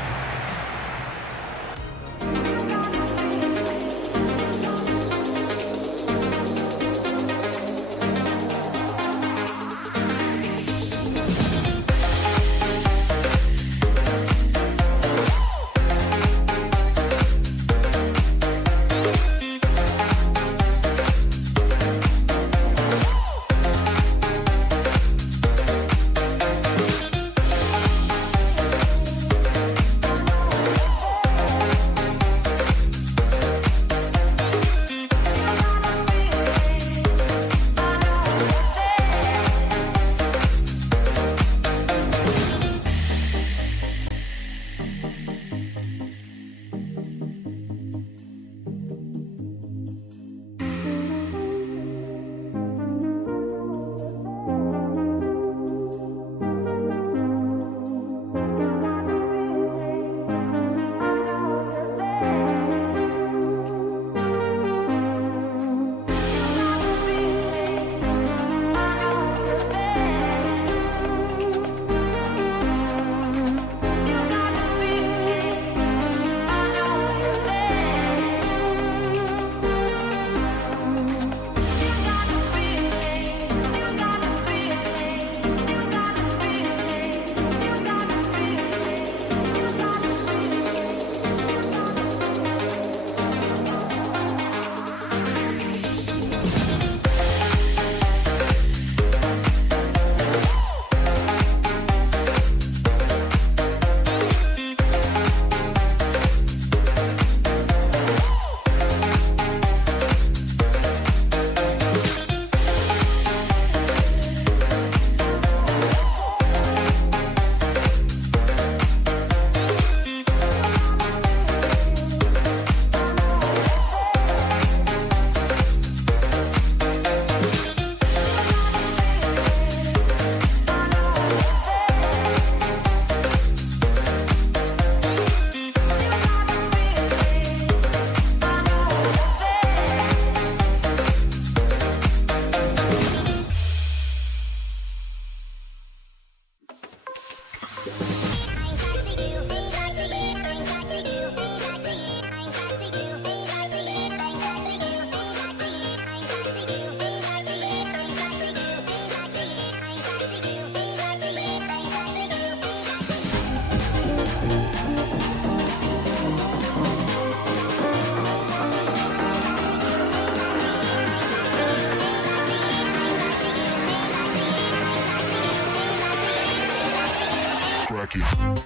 cracking.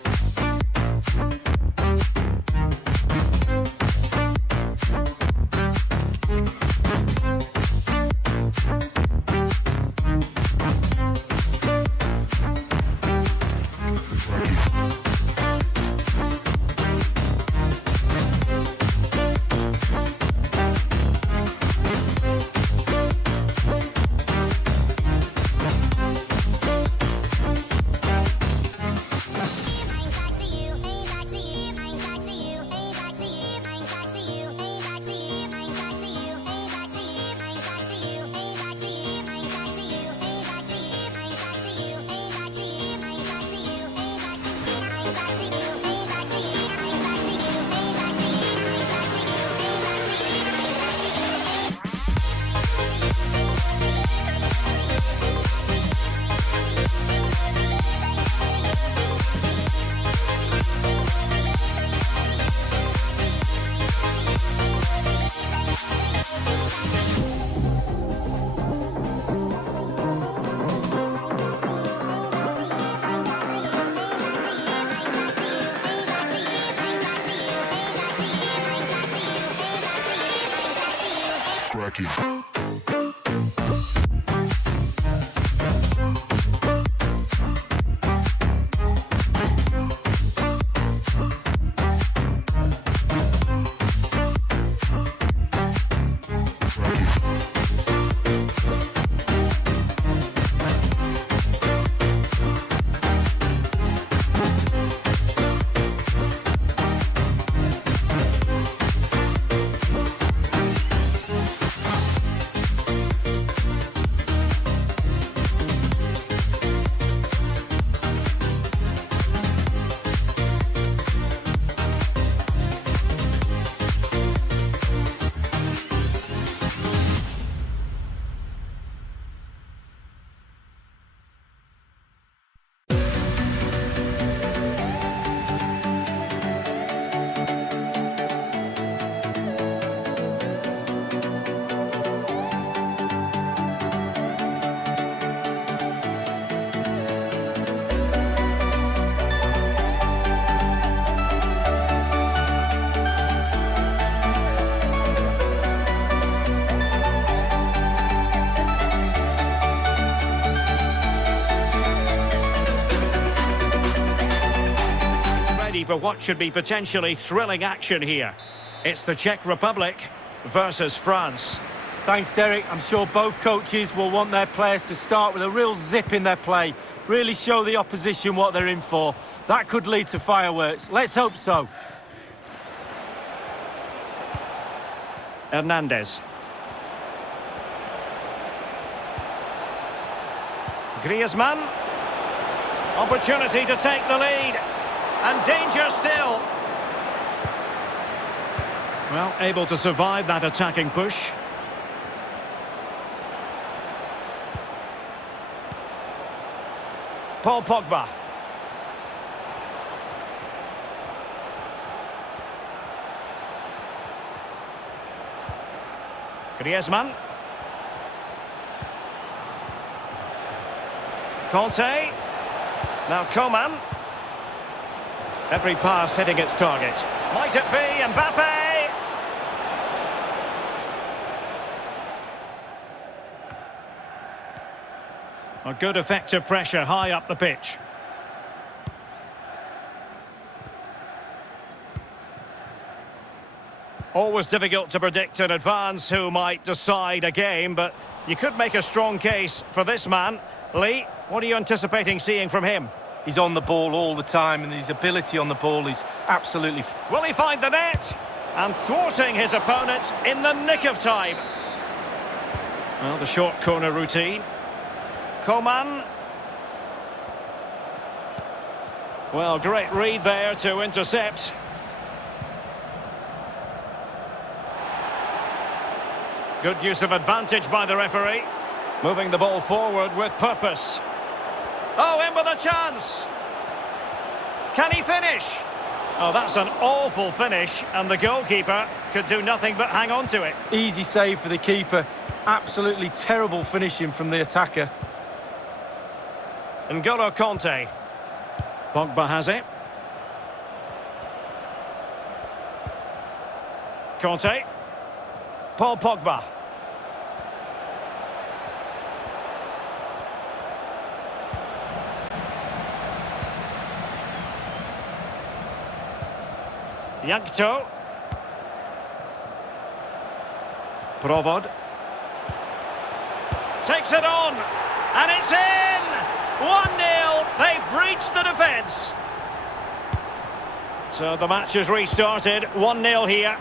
opportunity for what should be potentially thrilling action here. It's the Czech Republic versus France. Thanks, Derek. I'm sure both coaches will want their players to start with a real zip in their play. Really show the opposition what they're in for. That could lead to fireworks. Let's hope so. Hernandez. Griezmann. Opportunity to take the lead. And danger still. Well, able to survive that attacking push. Paul Pogba. Griezmann. Conte. Now Coman. Every pass hitting its target. Might it be Mbappe? A good effective pressure high up the pitch. Always difficult to predict in advance who might decide a game, but you could make a strong case for this man. Lee, what are you anticipating seeing from him? He's on the ball all the time, and his ability on the ball is absolutely... Will he find the net? And thwarting his opponent in the nick of time. Well, the short corner routine. Coman. Well, great read there to intercept. Good use of advantage by the referee. Moving the ball forward with purpose. Oh, in with a chance. Can he finish? Oh, that's an awful finish, and the goalkeeper could do nothing but hang on to it. Easy save for the keeper. Absolutely terrible finishing from the attacker. N'Golo Conte. Pogba has it. Conte. Paul Pogba. Yankto. Provod. Takes it on. And it's in! 1-0. They breached the defence. So the match has restarted. 1-0 here.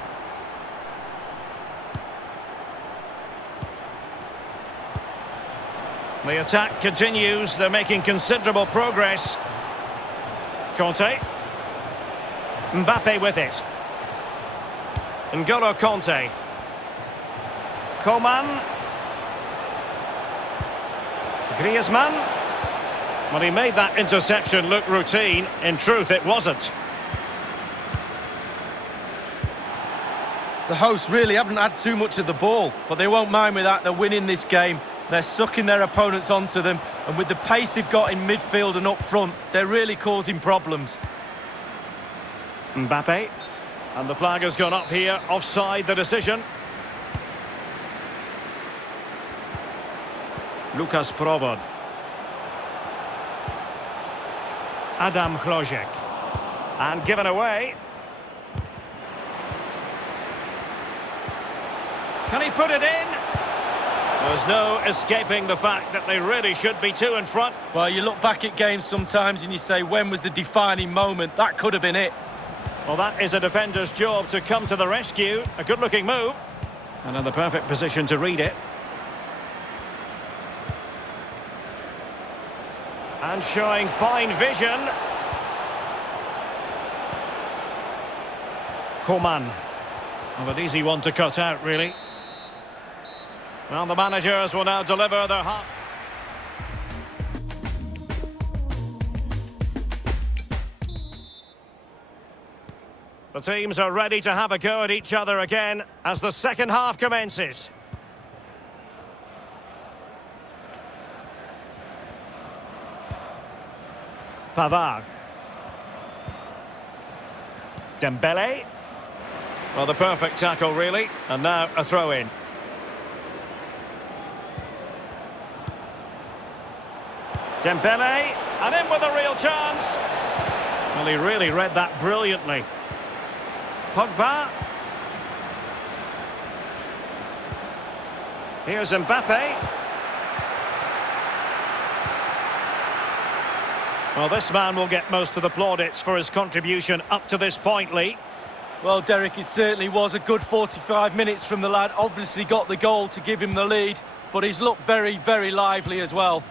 The attack continues. They're making considerable progress. Conte. Mbappe with it. N'Golo Conte. Coman. Griezmann. Well, he made that interception look routine. In truth, it wasn't. The hosts really haven't had too much of the ball, but they won't mind with that. They're winning this game. They're sucking their opponents onto them, and with the pace they've got in midfield and up front, they're really causing problems. Mbappe. And the flag has gone up here. Offside the decision. Lukas Provod. Adam Hlojek. And given away. Can he put it in? There's no escaping the fact that they really should be two in front. Well, you look back at games sometimes and you say, when was the defining moment? That could have been it. Well, that is a defender's job to come to the rescue. A good-looking move. And in the perfect position to read it. And showing fine vision. Coman. Well, an easy one to cut out, really. Well, the managers will now deliver their half. The teams are ready to have a go at each other again as the second half commences. Pavard. Dembele. Well, the perfect tackle, really. And now a throw-in. Dembele. And in with a real chance. Well, he really read that brilliantly. Pogba. Here's Mbappe. Well, this man will get most of the plaudits for his contribution up to this point, Lee. Well, Derek, it certainly was a good 45 minutes from the lad. Obviously got the goal to give him the lead, but he's looked very, very lively as well.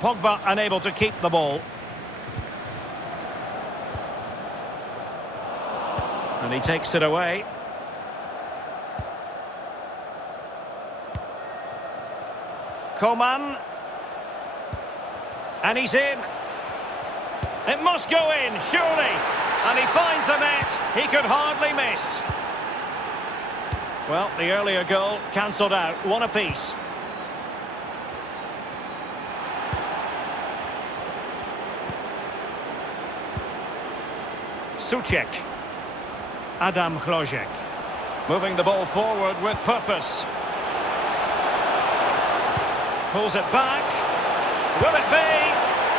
Pogba unable to keep the ball. And he takes it away. Coman. And he's in. It must go in, surely. And he finds the net. He could hardly miss. Well, the earlier goal cancelled out. One apiece. Souček. Adam Hlojek. Moving the ball forward with purpose. Pulls it back. Will it be?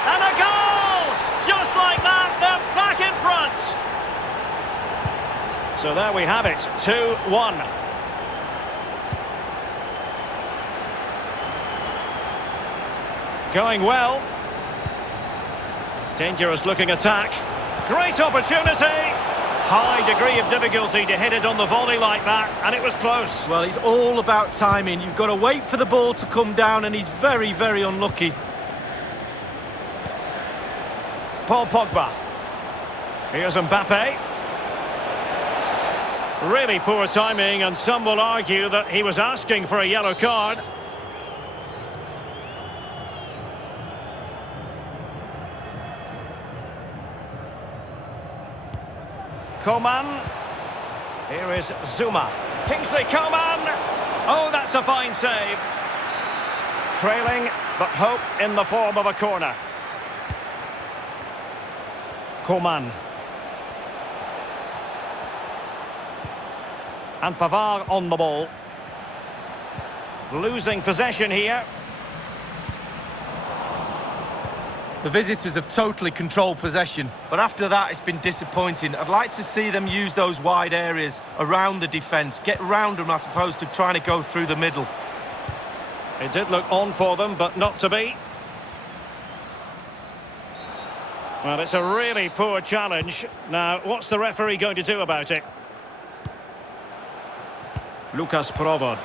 And a goal! Just like that, they're back in front. So there we have it, 2-1. Going well. Dangerous looking attack. Great opportunity. High degree of difficulty to hit it on the volley like that, and it was close. Well, it's all about timing. You've got to wait for the ball to come down, and he's very, very unlucky. Paul Pogba. Here's Mbappe. Really poor timing, and some will argue that he was asking for a yellow card. Coman. Here is Zuma. Kingsley Coman. Oh, that's a fine save. Trailing, but hope in the form of a corner. Coman. And Pavard on the ball. Losing possession here. The visitors have totally controlled possession, but after that it's been disappointing. I'd like to see them use those wide areas around the defence, get round them as opposed to trying to go through the middle. It did look on for them, but not to be. Well, it's a really poor challenge. Now, what's the referee going to do about it? Lucas Provod.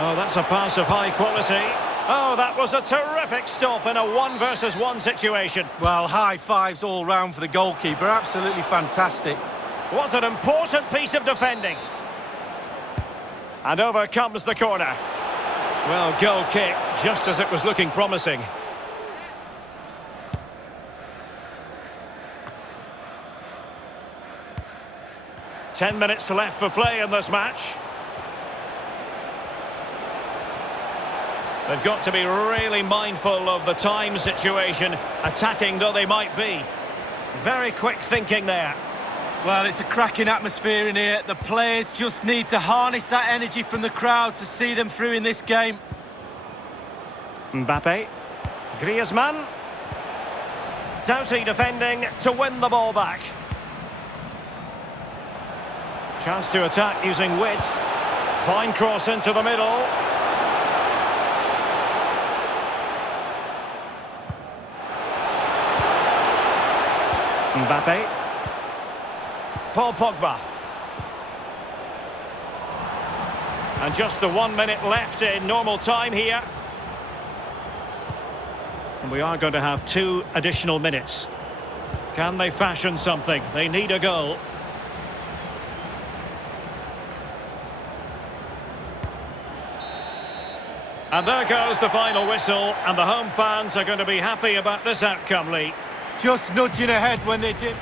Oh, that's a pass of high quality. Oh, that was a terrific stop in a 1-versus-1 situation. Well, high fives all round for the goalkeeper. Absolutely fantastic. Was an important piece of defending. And over comes the corner. Well, goal kick, just as it was looking promising. Ten minutes left for play in this match. They've got to be really mindful of the time situation, attacking though they might be. Very quick thinking there. Well, it's a cracking atmosphere in here. The players just need to harness that energy from the crowd to see them through in this game. Mbappe. Griezmann. Doughty defending to win the ball back. Chance to attack using width. Fine cross into the middle. Mbappe. Paul Pogba. And just the 1 minute left in normal time here. And we are going to have 2 additional minutes. Can they fashion something? They need a goal. And there goes the final whistle, and the home fans are going to be happy about this outcome, Lee. Just nudging ahead when they did.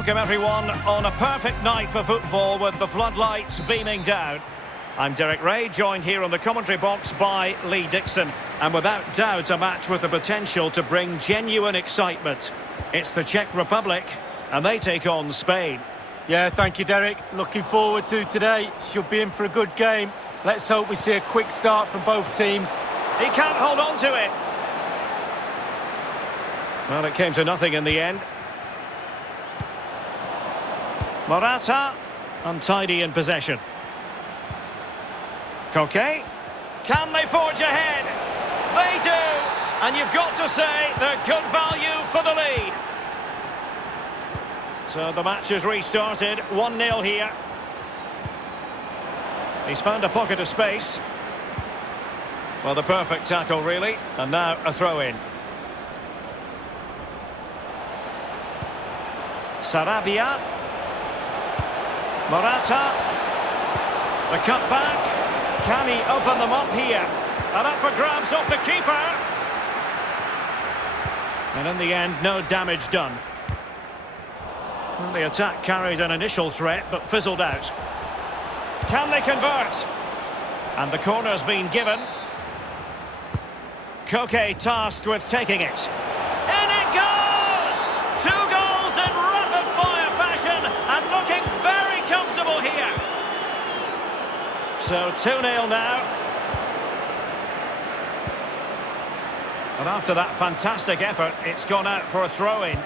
Welcome everyone on a perfect night for football with the floodlights beaming down. I'm Derek Ray, joined here on the commentary box by Lee Dixon. And without doubt a match with the potential to bring genuine excitement. It's the Czech Republic and they take on Spain. Yeah, thank you, Derek. Looking forward to today. Should be in for a good game. Let's hope we see a quick start from both teams. He can't hold on to it. Well, it came to nothing in the end. Morata, untidy in possession. Koke, can they forge ahead? They do! And you've got to say they're good value for the lead. So the match has restarted, 1-0 here. He's found a pocket of space. Well, the perfect tackle, really. And now a throw-in. Sarabia. Morata. The cutback. Can he open them up here? And up for grabs off the keeper. And in the end, no damage done. Well, the attack carried an initial threat, but fizzled out. Can they convert? And the corner's been given. Koke tasked with taking it. In it goes! 2 goals in rapid-fire fashion and looking very comfortable here. So 2-0 now. And after that fantastic effort, it's gone out for a throw-in.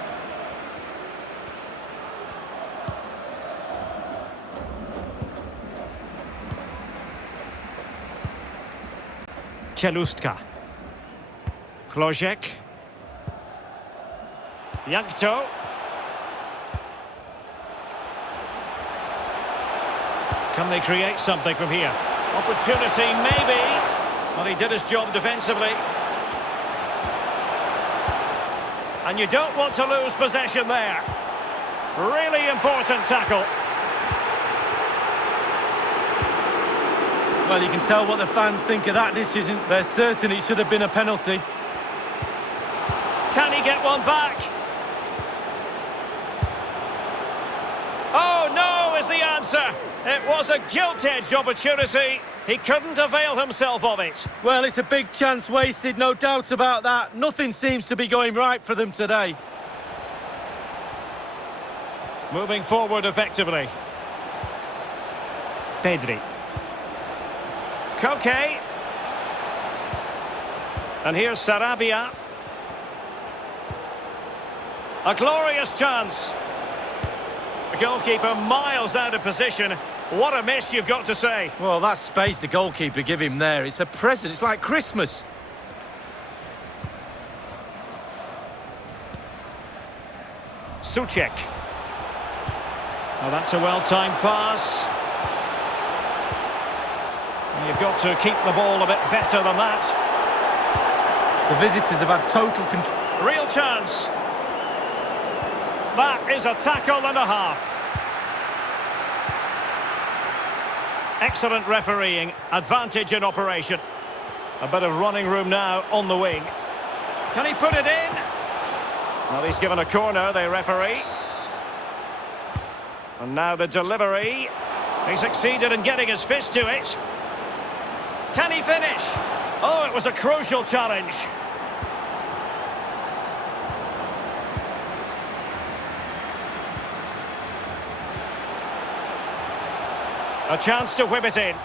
Czelustka. Klozek. Jankto. Can they create something from here? Opportunity, maybe. But he did his job defensively. And you don't want to lose possession there. Really important tackle. Well, you can tell what the fans think of that decision. They're certain it should have been a penalty. Can he get one back? Oh, no is the answer. It was a gilt-edged opportunity. He couldn't avail himself of it. Well, it's a big chance wasted, no doubt about that. Nothing seems to be going right for them today. Moving forward effectively. Pedri. Koke. And here's Sarabia. A glorious chance. The goalkeeper miles out of position. What a miss, you've got to say. Well, that space the goalkeeper give him there, it's a present, it's like Christmas. Souček. Oh, that's a well-timed pass. And you've got to keep the ball a bit better than that. The visitors have had total control. Real chance. That is a tackle and a half. Excellent refereeing, advantage in operation. A bit of running room now on the wing. Can he put it in? Well, he's given a corner, the referee. And now the delivery. He succeeded in getting his fist to it. Can he finish? Oh, it was a crucial challenge. A chance to whip it in.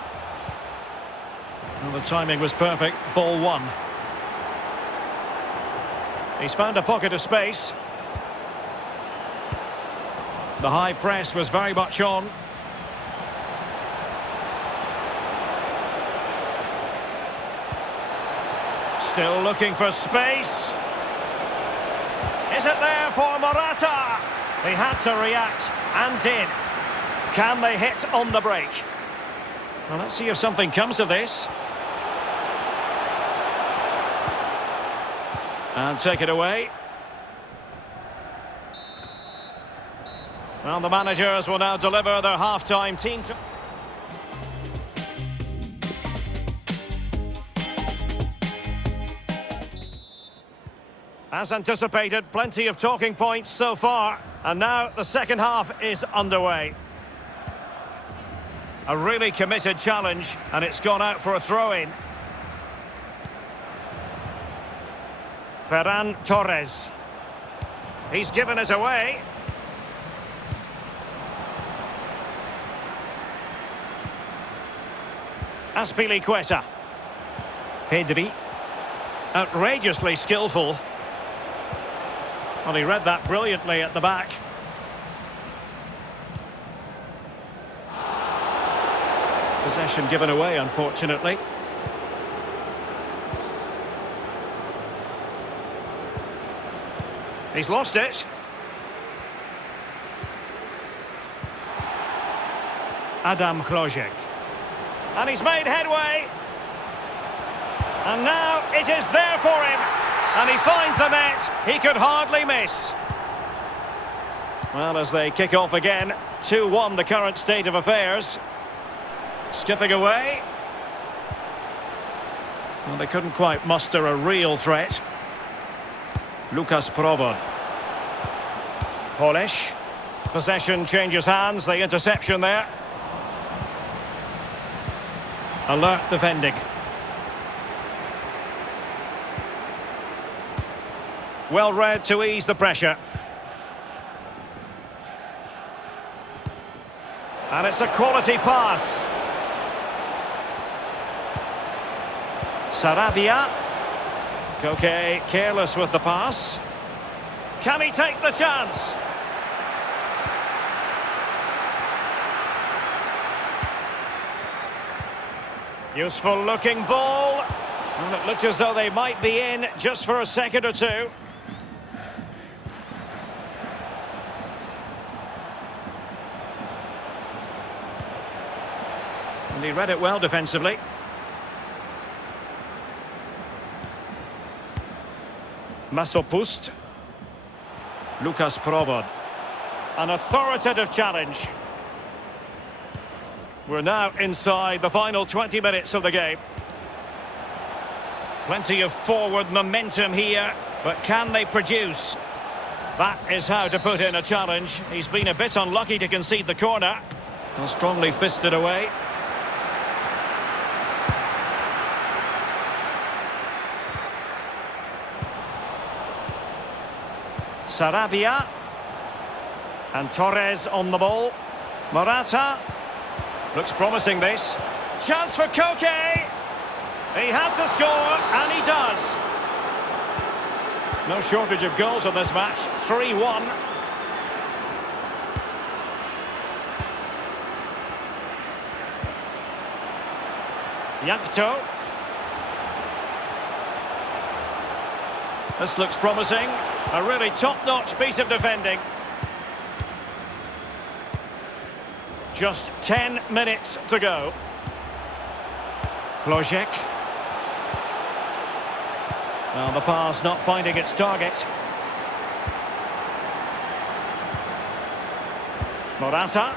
Well, the timing was perfect. Ball 1. He's found a pocket of space. The high press was very much on. Still looking for space. Is it there for Morata? He had to react and did. Can they hit on the break? Well, let's see if something comes of this. And take it away. Well, the managers will now deliver their half-time team. As anticipated, plenty of talking points so far. And now the second half is underway. A really committed challenge, and it's gone out for a throw-in. Ferran Torres. He's given it away. Azpilicueta. Pedri. Outrageously skillful. Well, he read that brilliantly at the back. Possession given away, unfortunately. He's lost it. Adam Hlojek. And he's made headway. And now it is there for him. And he finds the net. He could hardly miss. Well, as they kick off again, 2-1 the current state of affairs. Skipping away. Well, they couldn't quite muster a real threat. Lukas Provod. Polish. Possession changes hands, the interception there. Alert defending. Well read to ease the pressure. And it's a quality pass. Sarabia. Koke careless with the pass. Can he take the chance? Useful looking ball. And it looked as though they might be in just for a second or two. And he read it well defensively. Masopust. Lukas Provod. An authoritative challenge. We're now inside the final 20 minutes of the game. Plenty of forward momentum here, but can they produce? That is how to put in a challenge. He's been a bit unlucky to concede the corner. And strongly fisted away. Sarabia. And Torres on the ball. Morata. Looks promising, this. Chance for Koke. He had to score, and he does. No shortage of goals on this match. 3-1. Yankto. This looks promising. A really top-notch piece of defending. Just 10 minutes to go. Hlojek. Well, the pass not finding its target. Morata.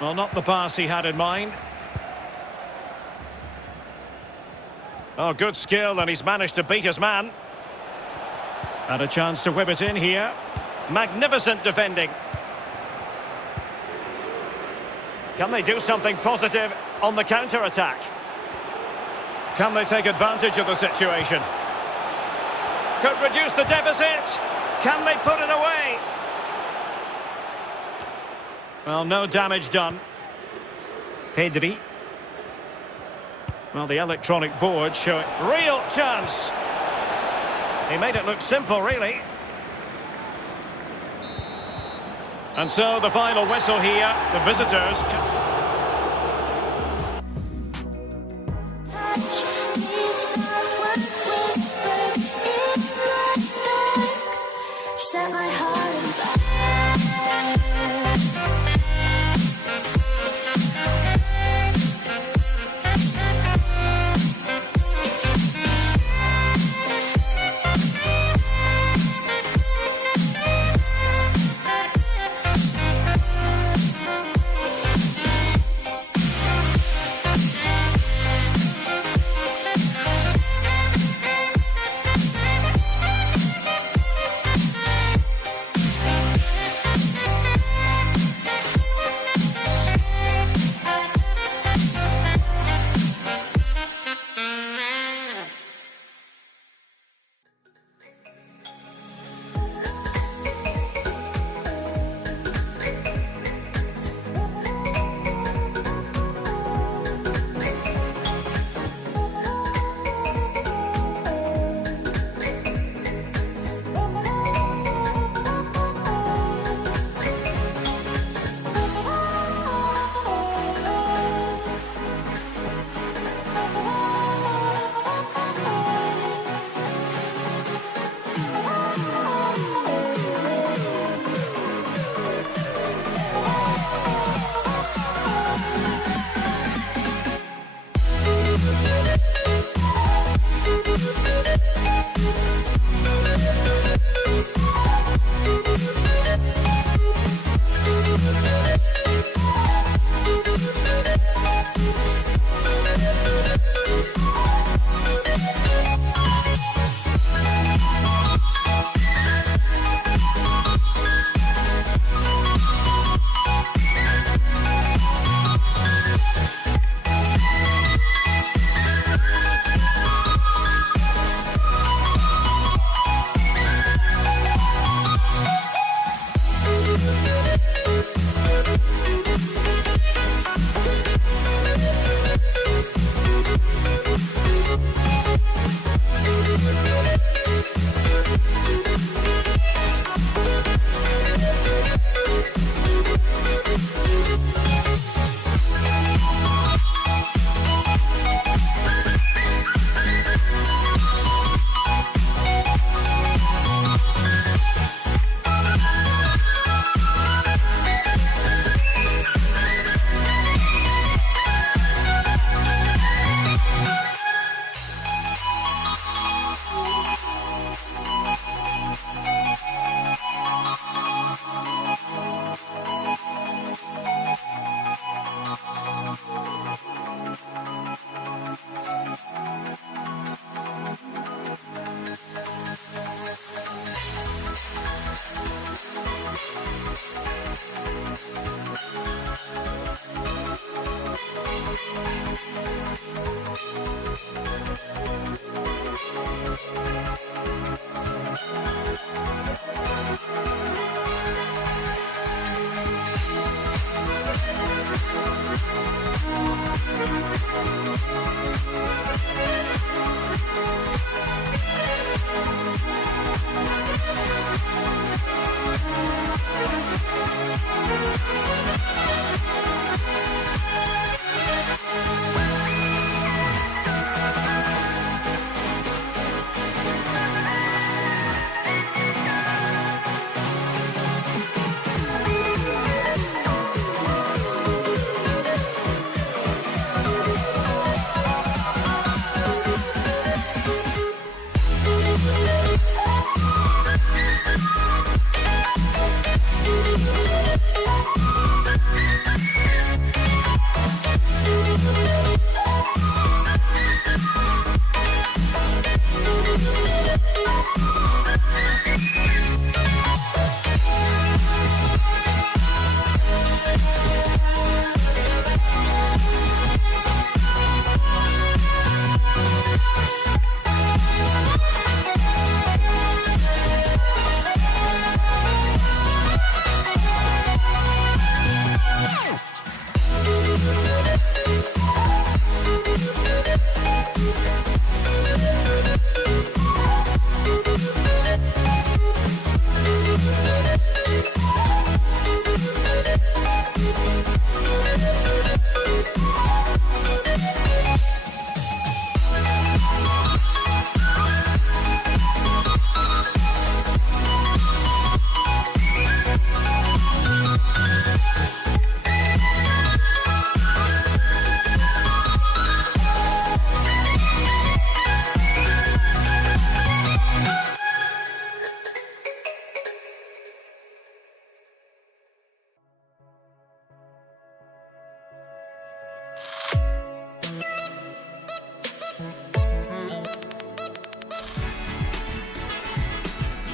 Well, not the pass he had in mind. Oh, good skill, and he's managed to beat his man. And a chance to whip it in here. Magnificent defending. Can they do something positive on the counter-attack? Can they take advantage of the situation? Could reduce the deficit. Can they put it away? Well, no damage done. Pedri. Well, the electronic board showing real chance. He made it look simple, really. And so the final whistle here, the visitors. Set my heart on fire.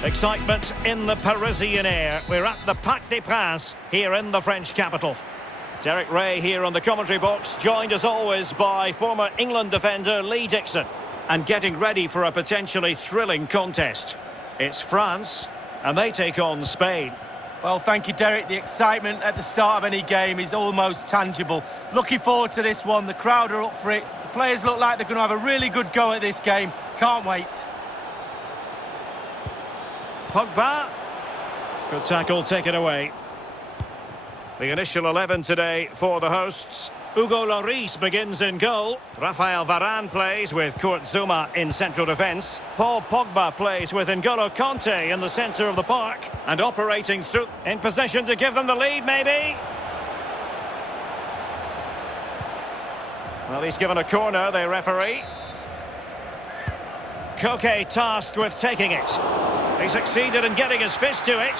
Excitement in the Parisian air. We're at the Parc des Princes here in the French capital. Derek Ray here on the commentary box, joined as always by former England defender Lee Dixon. And getting ready for a potentially thrilling contest. It's France, and they take on Spain. Well, thank you, Derek. The excitement at the start of any game is almost tangible. Looking forward to this one. The crowd are up for it. The players look like they're going to have a really good go at this game. Can't wait. Pogba. Good tackle, taken away. The initial 11 today for the hosts. Hugo Lloris begins in goal. Rafael Varane plays with Kurt Zouma in central defence. Paul Pogba plays with N'Golo Kanté in the centre of the park. And operating through in possession to give them the lead, maybe. Well, he's given a corner, the referee. Koke tasked with taking it. He succeeded in getting his fist to it.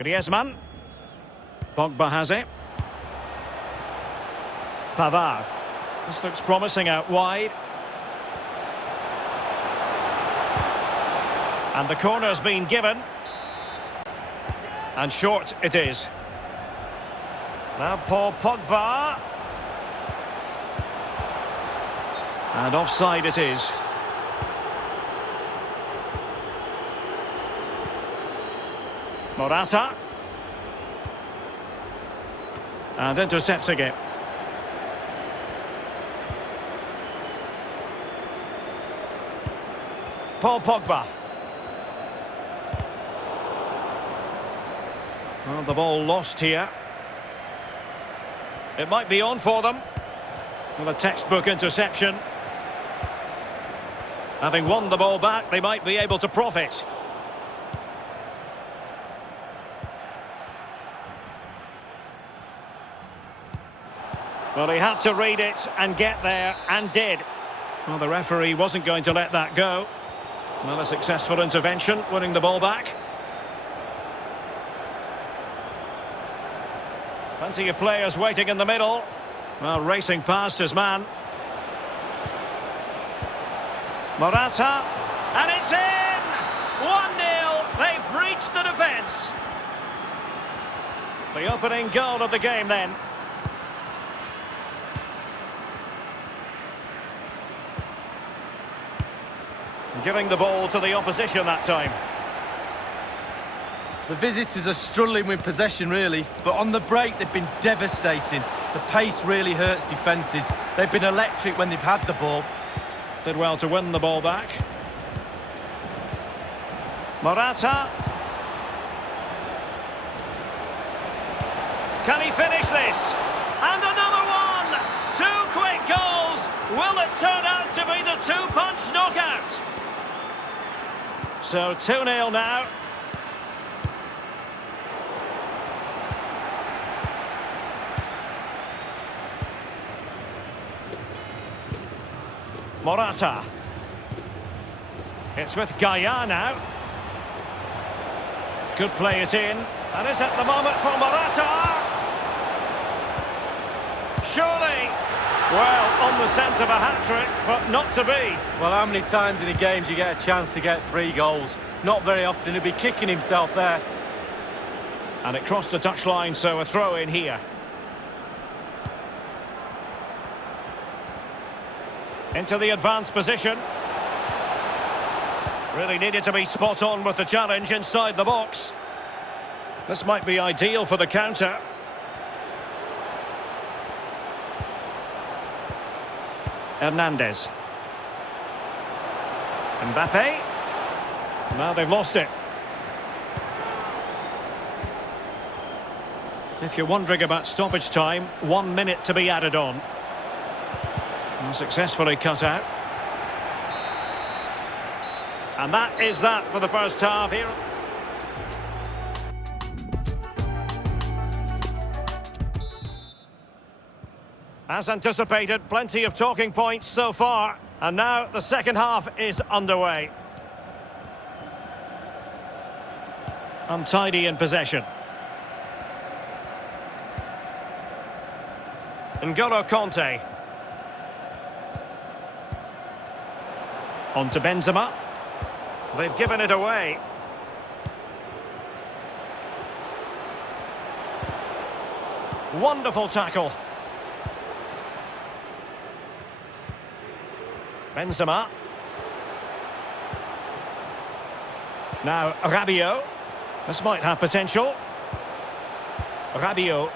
Griezmann. Pogba has it. Pavard. This looks promising out wide. And the corner's been given. And short it is. Now Paul Pogba. And offside it is. Morata. And intercepting it. Paul Pogba. Well, the ball lost here. It might be on for them. Well, a textbook interception. Having won the ball back, they might be able to profit. Well, he had to read it and get there, and did. Well, the referee wasn't going to let that go. Well, a successful intervention, winning the ball back. Plenty of players waiting in the middle. Well, racing past his man. Morata. And it's in! 1-0. They've breached the defence. The opening goal of the game then. Giving the ball to the opposition that time. The visitors are struggling with possession, really, but on the break they've been devastating. The pace really hurts defences. They've been electric when they've had the ball. Did well to win the ball back. Morata. Can he finish this? And another one! 2 quick goals! Will it turn out to be the two-punch knockout? So 2-0 now. Morata. It's with Gaia now. Could play it in. And is at the moment for Morata. Surely. Well, on the scent of a hat-trick, but not to be. Well, how many times in a game do you get a chance to get 3 goals? Not very often. He'll be kicking himself there. And it crossed the touchline, so a throw in here. Into the advanced position. Really needed to be spot on with the challenge inside the box. This might be ideal for the counter. Hernandez. Mbappe. Now they've lost it. If you're wondering about stoppage time, 1 minute to be added on. And successfully cut out. And that is that for the first half here. As anticipated, plenty of talking points so far. And now the second half is underway. Untidy in possession. N'Golo Conte. On to Benzema. They've given it away. Wonderful tackle. Benzema. Now Rabiot. This might have potential. Rabiot.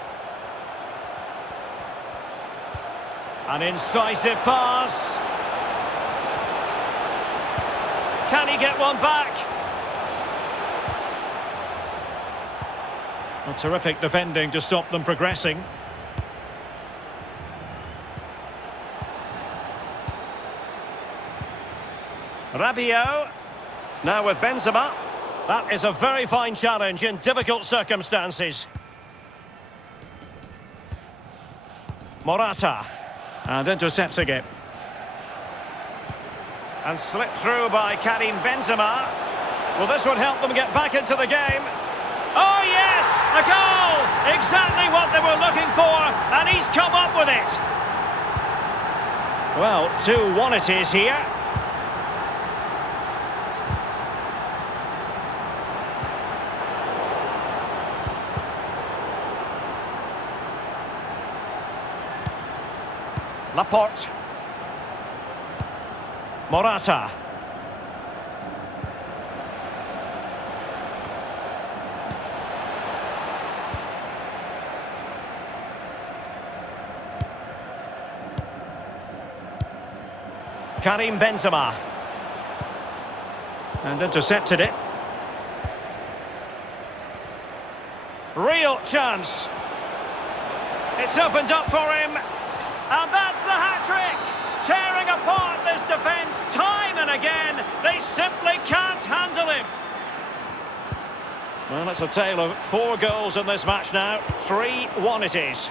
An incisive pass. Can he get one back? A terrific defending to stop them progressing. Rabiot. Now with Benzema. That is a very fine challenge in difficult circumstances. Morata. And intercepting it. And slipped through by Karim Benzema. Will this one help them get back into the game? Oh yes! A goal! Exactly what they were looking for, and he's come up with it. Well, 2-1 it is here. Laporte. Morata. Karim Benzema. And intercepted it. Real chance. It's opened up for him. And that's the hat-trick! Tearing apart this defence time and again. They simply can't handle him. Well, it's a tale of 4 goals in this match now. 3-1 it is.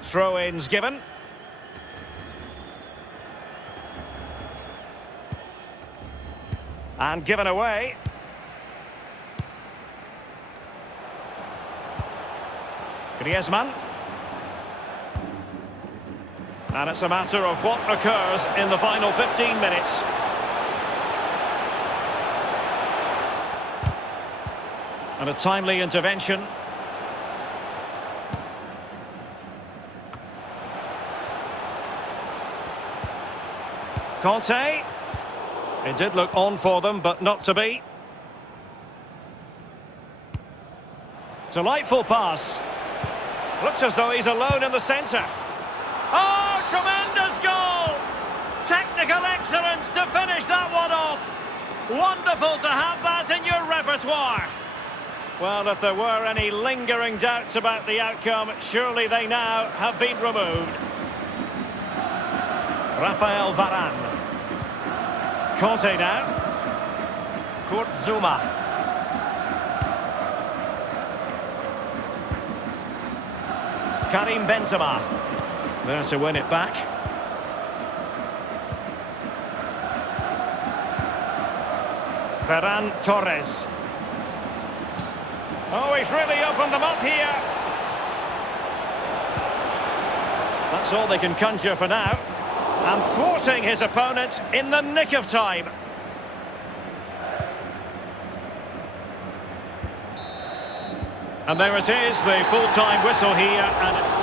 Throw-ins given. And given away. Griezmann. And it's a matter of what occurs in the final 15 minutes. And a timely intervention. Conte. It did look on for them, but not to be. Delightful pass. Looks as though he's alone in the centre. Oh, tremendous goal! Technical excellence to finish that one off. Wonderful to have that in your repertoire. Well, if there were any lingering doubts about the outcome, surely they now have been removed. Rafael Varane. Conte now. Kurt Zouma. Karim Benzema. There to win it back. Ferran Torres. Oh, he's really opened them up here. That's all they can conjure for now. And thwarting his opponent in the nick of time. And there it is, the full-time whistle here, and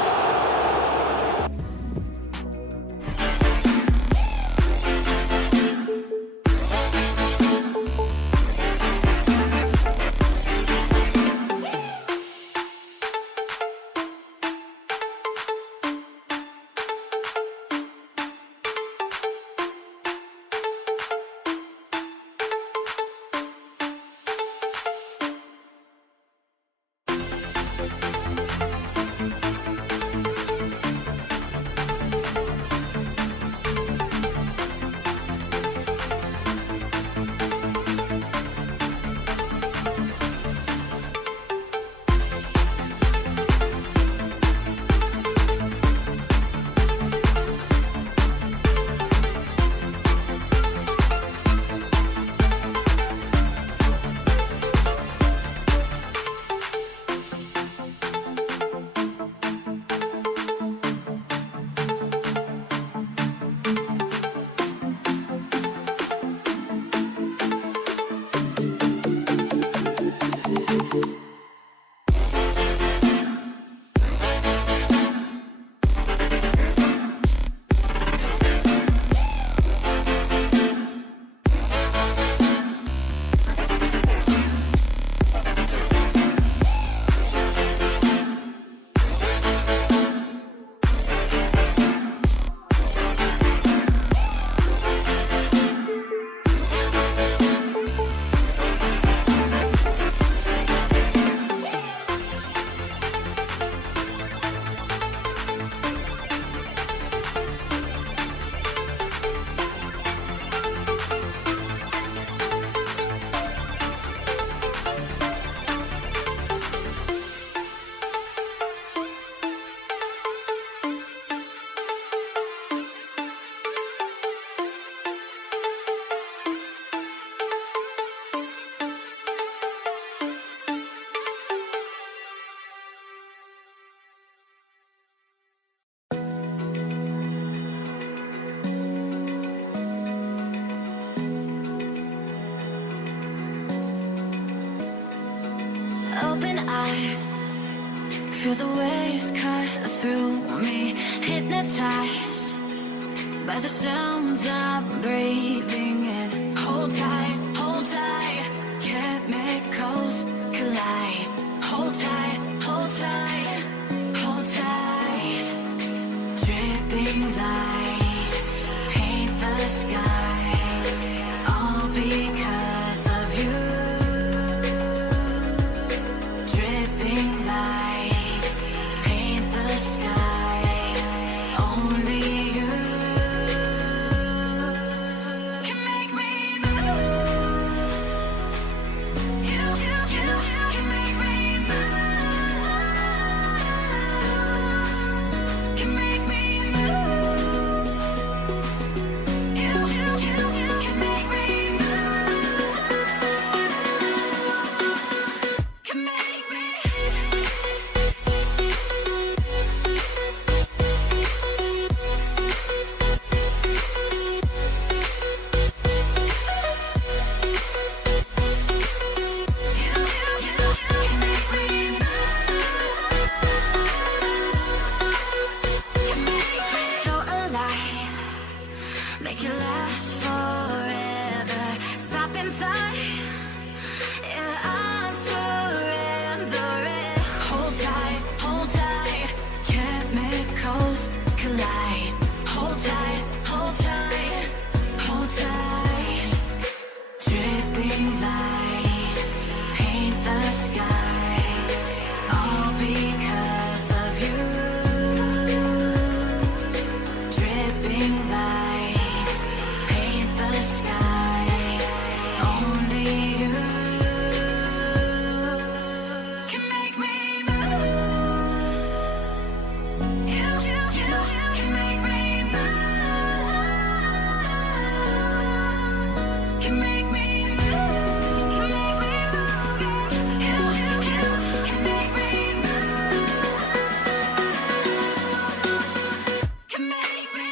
tide. Feel the waves cut through me, hypnotized by the sounds I'm breathing in. Hold tight, hold tight. Chemicals collide. Hold tight, hold tight, hold tight. Dripping lights paint the skies, all because of you. Dripping lights paint the skies, only you can make me move. You can make me move. Can make me move. You can make me move. Can make me. So alive, make it last forever. Stop in time, yeah, I'm surrendering. Hold tight, chemicals collide. Hold tight, hold tight, hold tight. Dripping lights paint the skies, all because of you. Dripping lights paint the skies, only you can make me move. You can make me move. Can make me move. Can make me move. You can make me move. Can make me.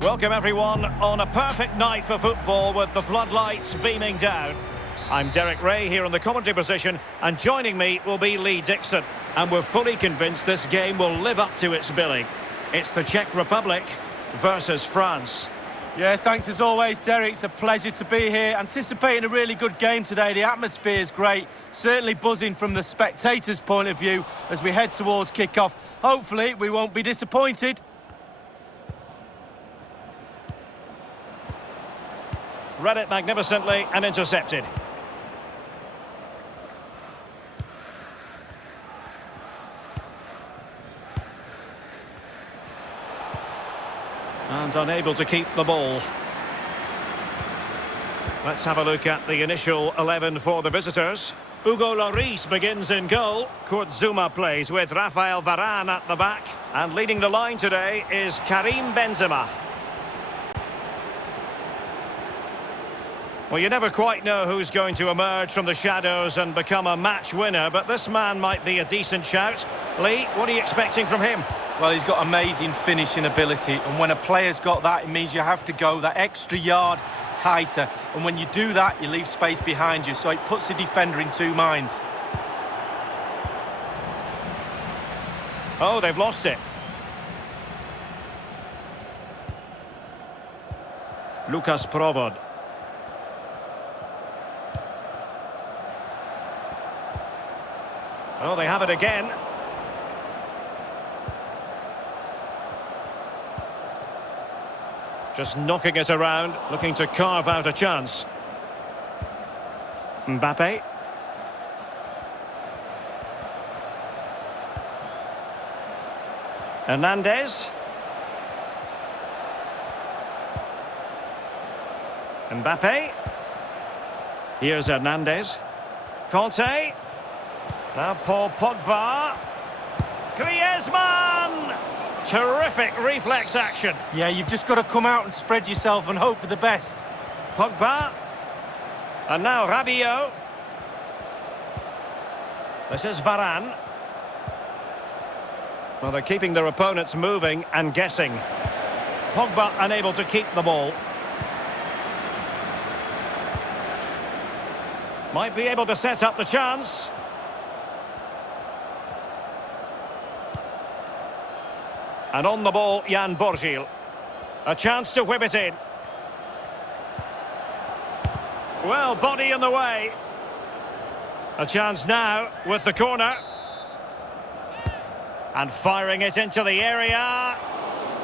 Welcome everyone on a perfect night for football with the floodlights beaming down. I'm Derek Ray here in the commentary position, and joining me will be Lee Dixon. And we're fully convinced this game will live up to its billing. It's the Czech Republic versus France. Yeah, thanks as always, Derek. It's a pleasure to be here. Anticipating a really good game today. The atmosphere is great. Certainly buzzing from the spectators' point of view as we head towards kick-off. Hopefully, we won't be disappointed. Read it magnificently and intercepted. And unable to keep the ball. Let's have a look at the initial 11 for the visitors. Hugo Lloris begins in goal. Kurt Zouma plays with Rafael Varane at the back. And leading the line today is Karim Benzema. Well, you never quite know who's going to emerge from the shadows and become a match winner, but this man might be a decent shout. Lee, what are you expecting from him? Well, he's got amazing finishing ability, and when a player's got that, it means you have to go that extra yard tighter, and when you do that, you leave space behind you, so it puts the defender in two minds. Oh, they've lost it. Lukas Provod. Oh, they have it again. Just knocking it around, looking to carve out a chance. Mbappe. Hernandez. Mbappe. Here's Hernandez. Conte. Now Paul Pogba. Griezmann! Terrific reflex action. Yeah, you've just got to come out and spread yourself and hope for the best. Pogba. And now Rabiot. This is Varane. Well, they're keeping their opponents moving and guessing. Pogba unable to keep the ball. Might be able to set up the chance. And on the ball, Jan Borgil. A chance to whip it in. Well, body in the way. A chance now with the corner. And firing it into the area.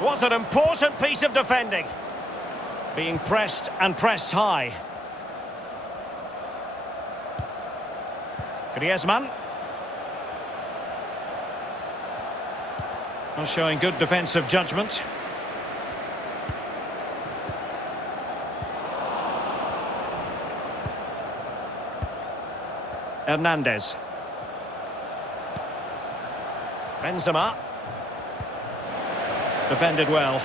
What an important piece of defending. Being pressed and pressed high. Griezmann. Well, showing good defensive judgment. Hernandez. Benzema. Defended well.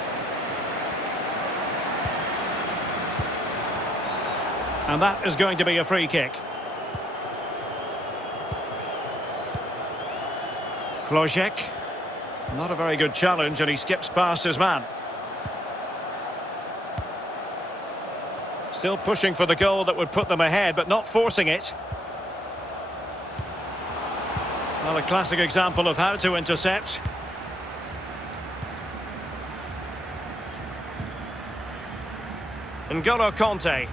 And that is going to be a free kick. Klojek. Not a very good challenge, and he skips past his man. Still pushing for the goal that would put them ahead, but not forcing it. Well, a classic example of how to intercept. N'Golo Conte.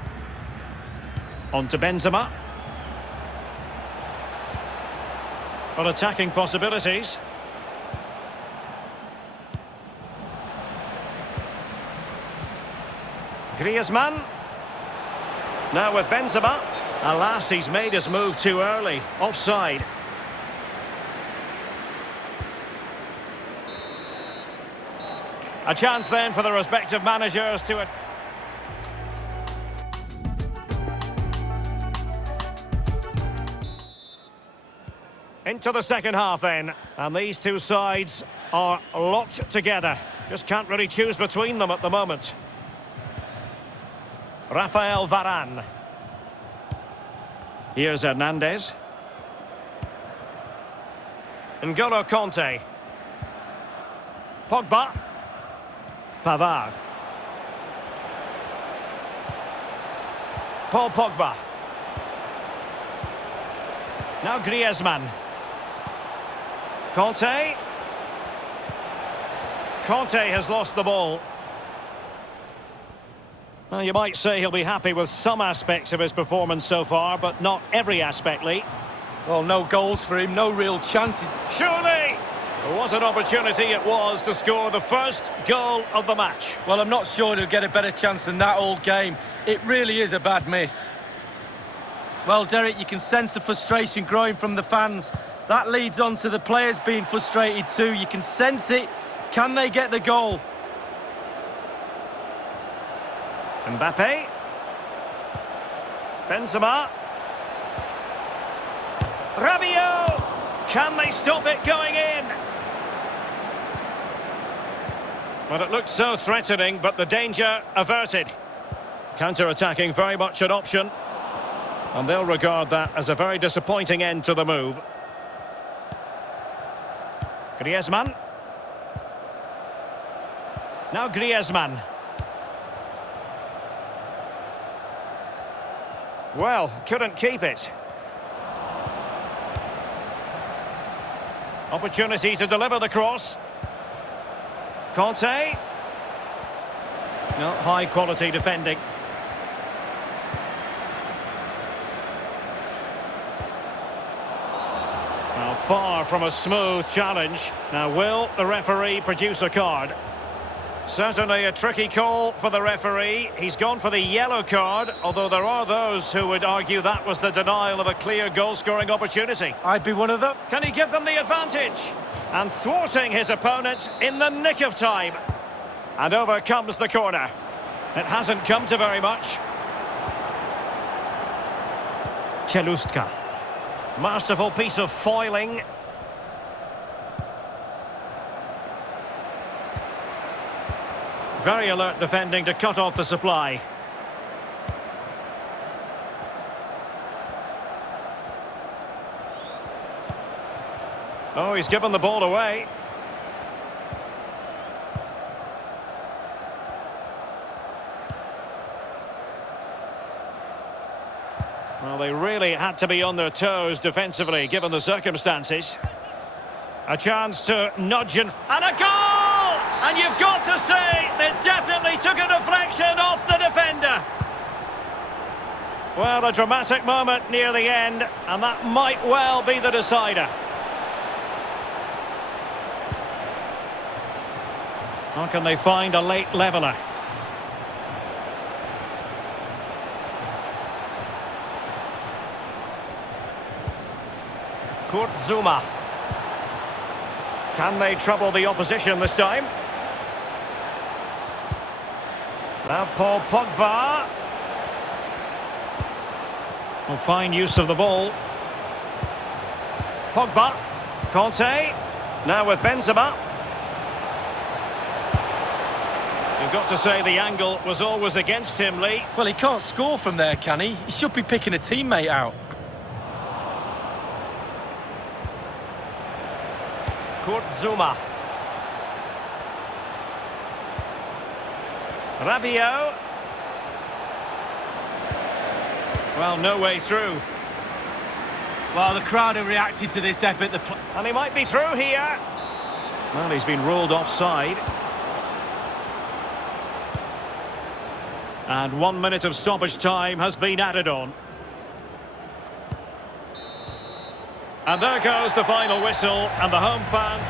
On to Benzema. Well, attacking possibilities. Griezmann. Now with Benzema. Alas, he's made his move too early. Offside. A chance then for the respective managers to... Into the second half then. And these two sides are locked together. Just can't really choose between them at the moment. Rafael Varane. Here's Hernandez. N'Golo Conte. Pogba. Pavard. Paul Pogba. Now Griezmann. Conte. Conte has lost the ball. Well, you might say he'll be happy with some aspects of his performance so far, but not every aspect, Lee. Well, no goals for him, no real chances. Surely! What an opportunity it was to score the first goal of the match. Well, I'm not sure he'll get a better chance than that all game. It really is a bad miss. Well, Derek, you can sense the frustration growing from the fans. That leads on to the players being frustrated too. You can sense it. Can they get the goal? Mbappe. Benzema. Rabiot! Can they stop it going in? Well, it looked so threatening, but the danger averted. Counter-attacking very much an option. And they'll regard that as a very disappointing end to the move. Griezmann. Now Griezmann. Well, couldn't keep it. Opportunity to deliver the cross. Conte. No, high quality defending. Well, Far from a smooth challenge. Now, will the referee produce a card? Certainly a tricky call for the referee. He's gone for the yellow card, although there are those who would argue that was the denial of a clear goal-scoring opportunity. I'd be one of them. Can he give them the advantage? And thwarting his opponent in the nick of time. And over comes the corner. It hasn't come to very much. Czelustka. Masterful piece of foiling. Very alert defending to cut off the supply. Oh, he's given the ball away. Well, they really had to be on their toes defensively, given the circumstances. A chance to nudge and a goal! And you've got to say, they definitely took a deflection off the defender. Well, a dramatic moment near the end, and that might well be the decider. How can they find a late leveller? Zuma. Can they trouble the opposition this time? Now Paul Pogba. Well, fine use of the ball. Pogba. Conte. Now with Benzema. You've got to say the angle was always against him, Lee. Well, he can't score from there, can he? He should be picking a teammate out. Zuma. Rabiot. Well, no way through. Well, the crowd have reacted to this effort. And he might be through here. Well, he's been ruled offside. And 1 minute of stoppage time has been added on. And there goes the final whistle, and the home fan.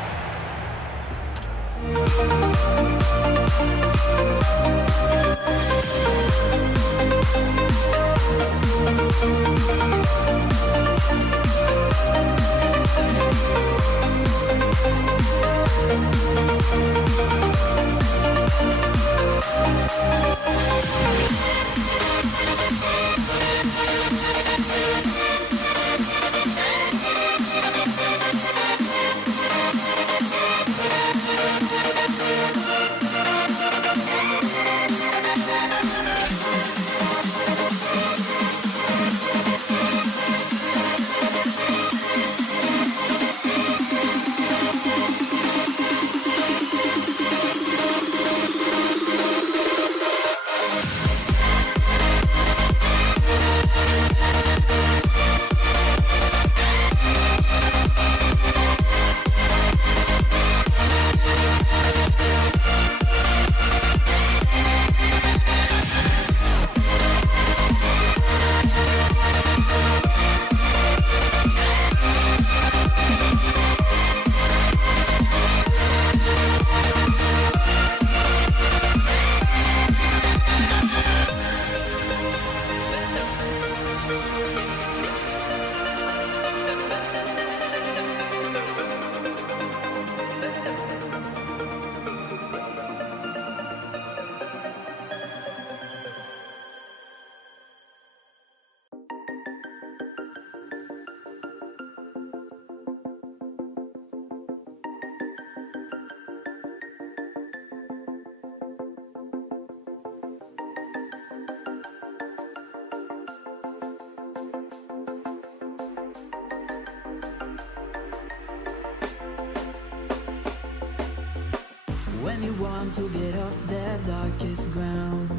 When you want to get off that darkest ground,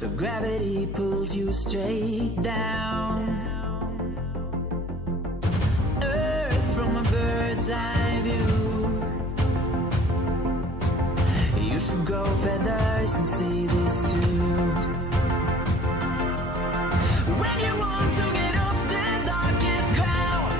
the gravity pulls you straight down. Earth from a bird's eye view. You should grow feathers and see this too. When you want to get off that darkest ground,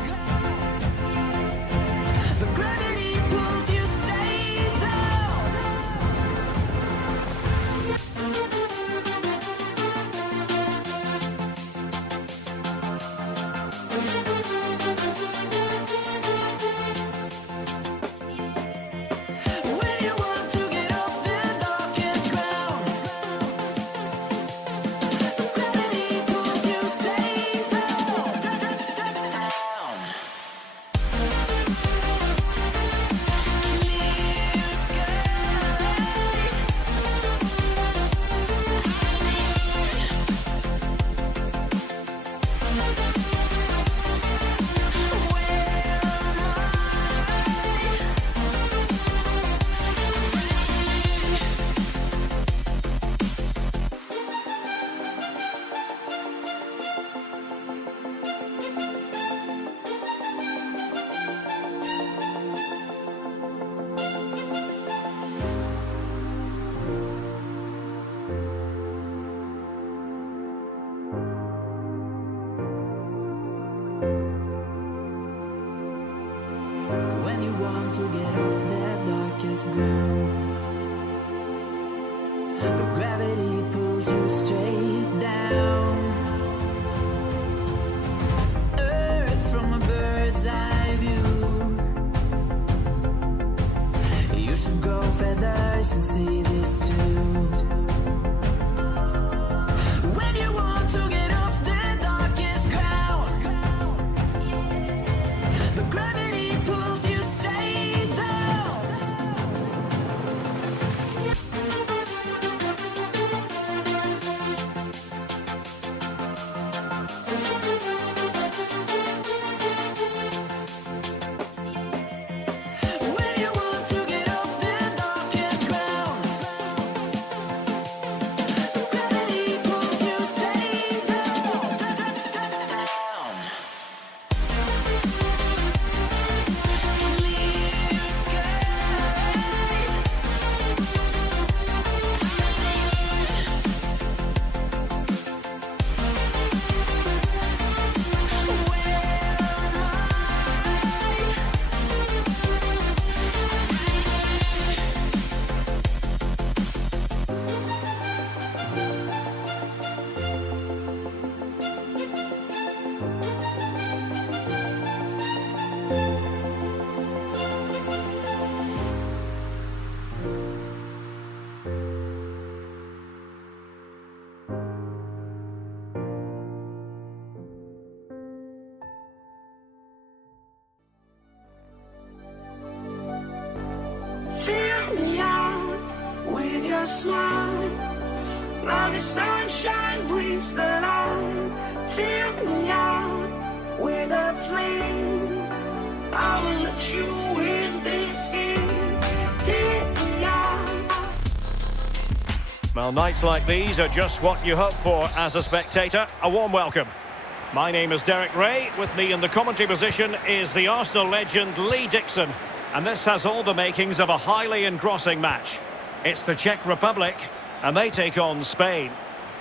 ground, but gravity pulls you straight down. Earth from a bird's eye view. You should grow feathers and see this too. When you want to get off the darkest ground, but gravity pulls you straight down. When you want to get off the darkest ground, but gravity pulls you straight down. Clear Fill me out with your smile. Now the sunshine brings the light. Fill me out with a flame. I will let you in this game. Take me out. Well, nights like these are just what you hope for as a spectator. A warm welcome. My name is Derek Ray. With me in the commentary position is the Arsenal legend Lee Dixon. And this has all the makings of a highly engrossing match. It's the Czech Republic, and they take on Spain.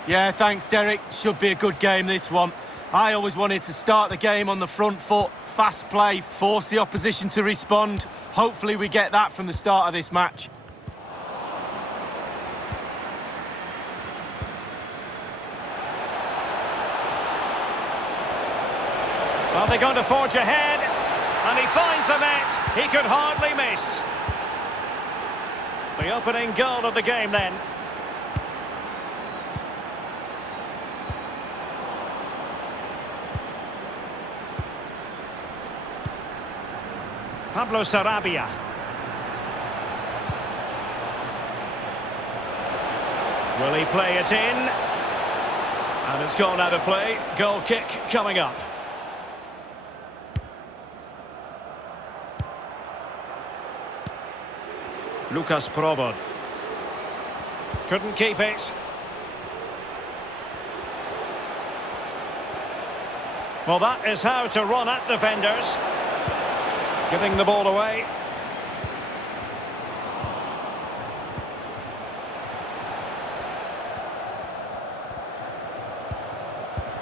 Yeah, thanks, Derek. Should be a good game, this one. I always wanted to start the game on the front foot, fast play, force the opposition to respond. Hopefully we get that from the start of this match. Well, they're going to forge ahead, and he finds the net. He could hardly miss. The opening goal of the game then. Pablo Sarabia. Will he play it in? And it's gone out of play. Goal kick coming up. Lucas Provod. Couldn't keep it. Well, that is how to run at defenders. Giving the ball away.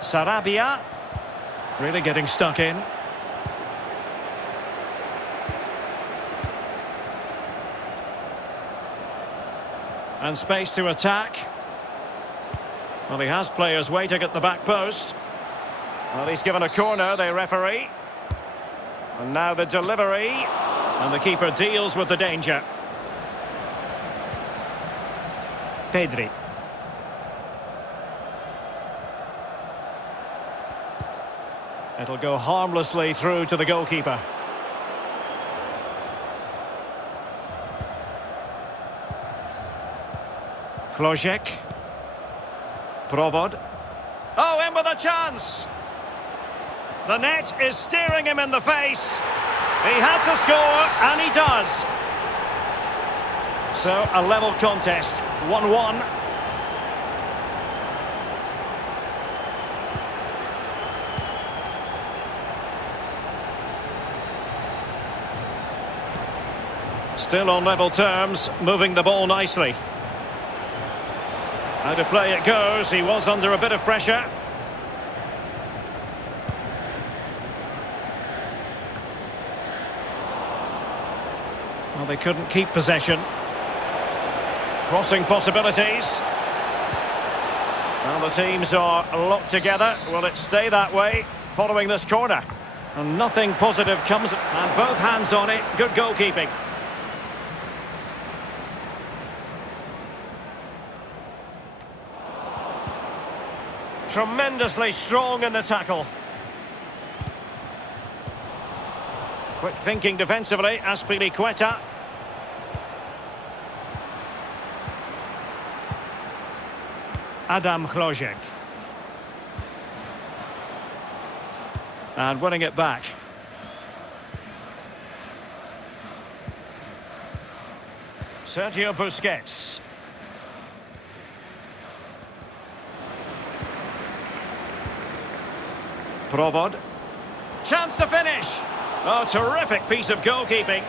Sarabia. Really getting stuck in. And space to attack. Well, he has players waiting at the back post. Well, he's given a corner, the referee. And now the delivery. And the keeper deals with the danger. Pedri. It'll go harmlessly through to the goalkeeper. Klojek. Provod. Oh, in with a chance! The net is staring him in the face. He had to score, and he does. So, a level contest, 1-1. Still on level terms, moving the ball nicely. How to play it goes, he was under a bit of pressure. Well, they couldn't keep possession. Crossing possibilities. Well, the teams are locked together. Will it stay that way following this corner? And nothing positive comes. And both hands on it. Good goalkeeping. Tremendously strong in the tackle. Quick thinking defensively, Azpilicueta. Adam Hložek. And winning it back. Sergio Busquets. Provod. Chance to finish. Oh, terrific piece of goalkeeping.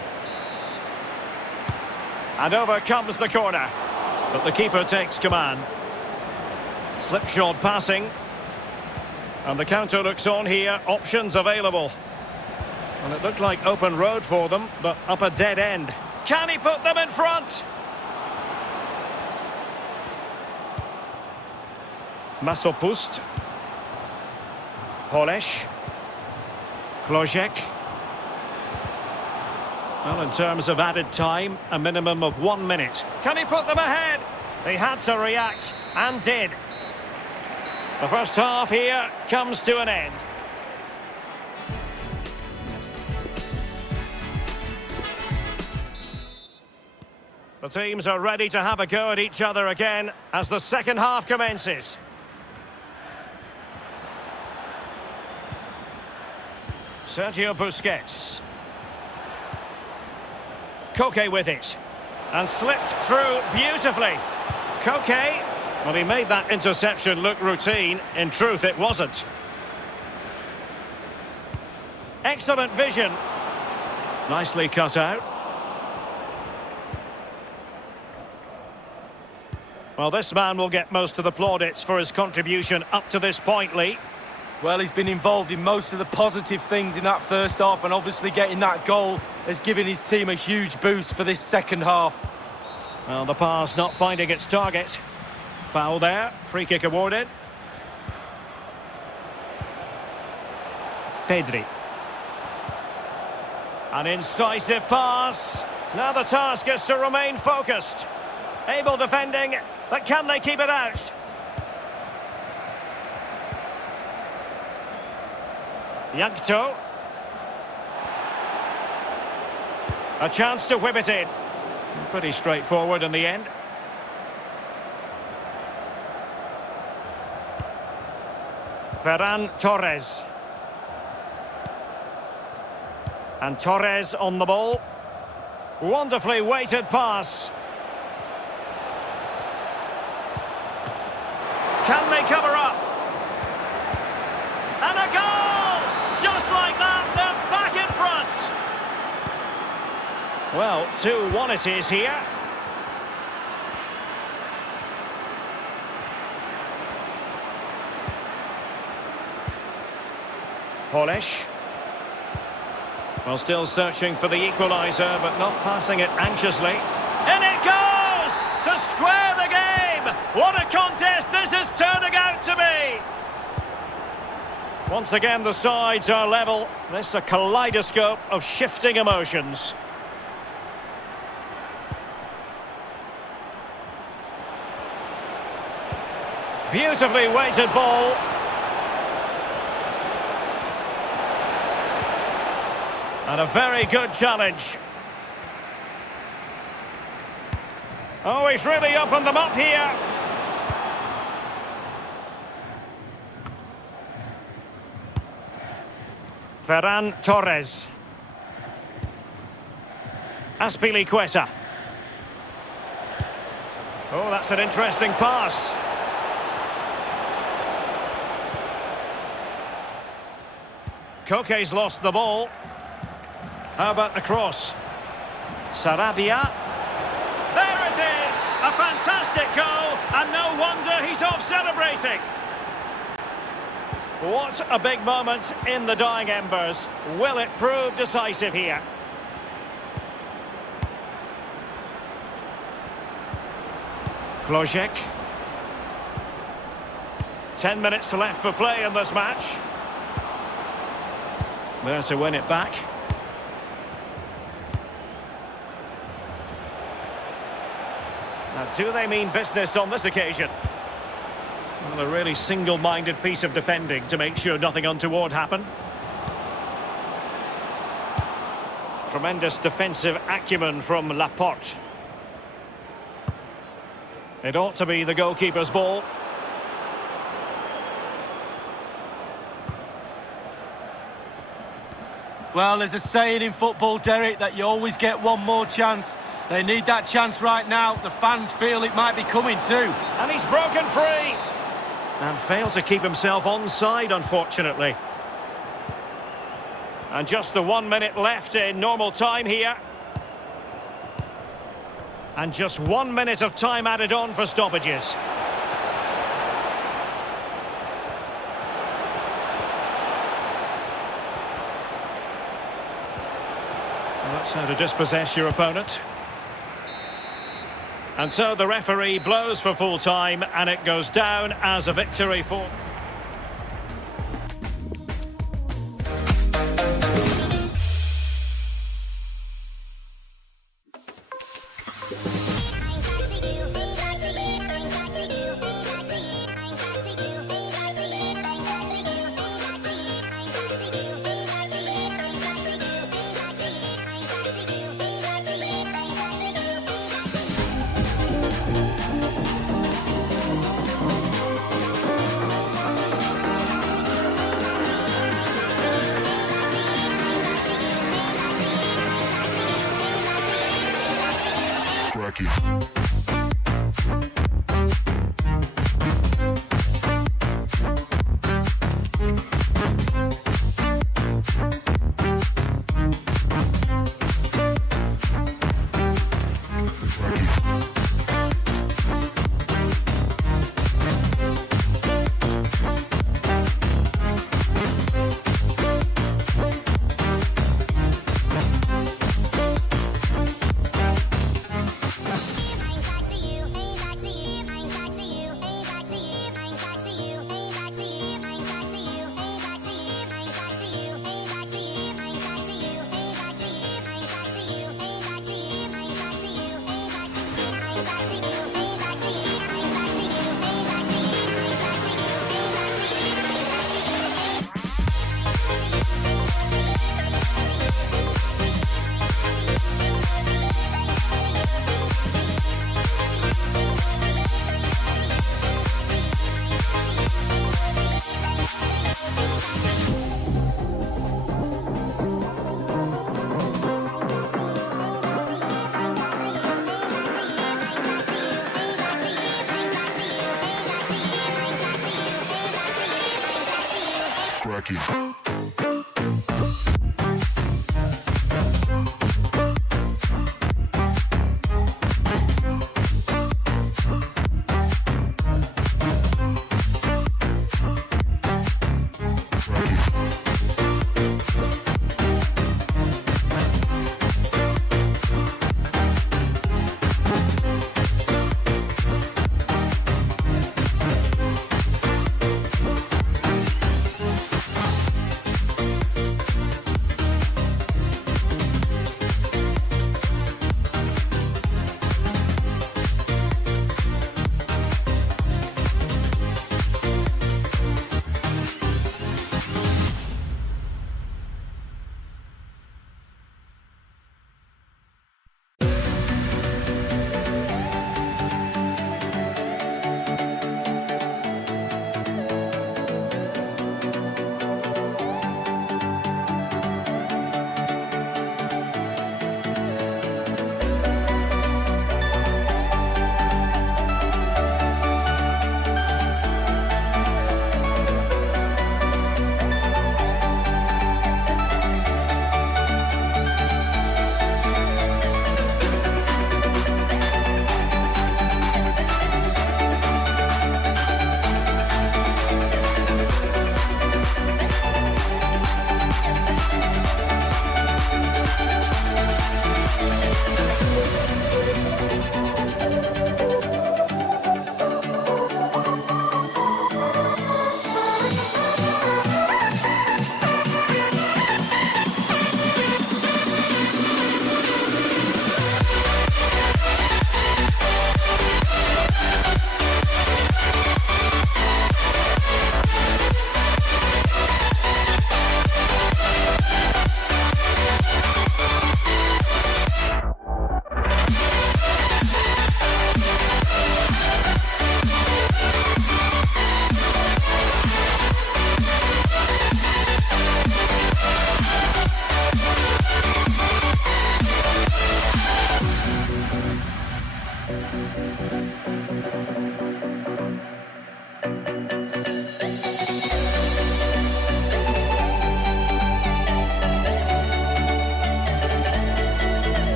And over comes the corner. But the keeper takes command. Slipshod passing. And the counter looks on here. Options available. And it looked like open road for them, but up a dead end. Can he put them in front? Masopust. Polish. Hložek. Well, in terms of added time, a minimum of 1 minute. Can he put them ahead? He had to react, and did. The first half here comes to an end. The teams are ready to have a go at each other again as the second half commences. Sergio Busquets. Koke with it. And slipped through beautifully. Koke. Well, he made that interception look routine. In truth, it wasn't. Excellent vision. Nicely cut out. Well, this man will get most of the plaudits for his contribution up to this point, Lee. Well, he's been involved in most of the positive things in that first half, and obviously getting that goal has given his team a huge boost for this second half. Well, the pass not finding its target. Foul there. Free kick awarded. Pedri. An incisive pass. Now the task is to remain focused. Able defending, but can they keep it out? Yankto. A chance to whip it in. Pretty straightforward in the end. Ferran Torres. And Torres on the ball. Wonderfully weighted pass. Can they cover up? And a goal! Just like that, they're back in front. Well, 2-1 it is here. Polish. Well, still searching for the equaliser, but not passing it anxiously. In it goes! To square the game! What a contest this is turning out to be! Once again, the sides are level. This is a kaleidoscope of shifting emotions. Beautifully weighted ball. And a very good challenge. Oh, he's really opened them up here. Ferran Torres. Azpilicueta. Oh, that's an interesting pass. Koke's lost the ball. How about the cross? Sarabia. There it is! A fantastic goal, and no wonder he's off celebrating. What a big moment in the dying embers. Will it prove decisive here? Wojciech. 10 minutes left for play in this match. There to win it back. Now, do they mean business on this occasion? Well, a really single-minded piece of defending to make sure nothing untoward happened. Tremendous defensive acumen from Laporte. It ought to be the goalkeeper's ball. Well, there's a saying in football, Derek, that you always get one more chance. They need that chance right now. The fans feel it might be coming too. And he's broken free. And failed to keep himself onside, unfortunately. And just the 1 minute left in normal time here. And just 1 minute of time added on for stoppages. Well, that's how to dispossess your opponent. And so the referee blows for full time, and it goes down as a victory for... Cracking.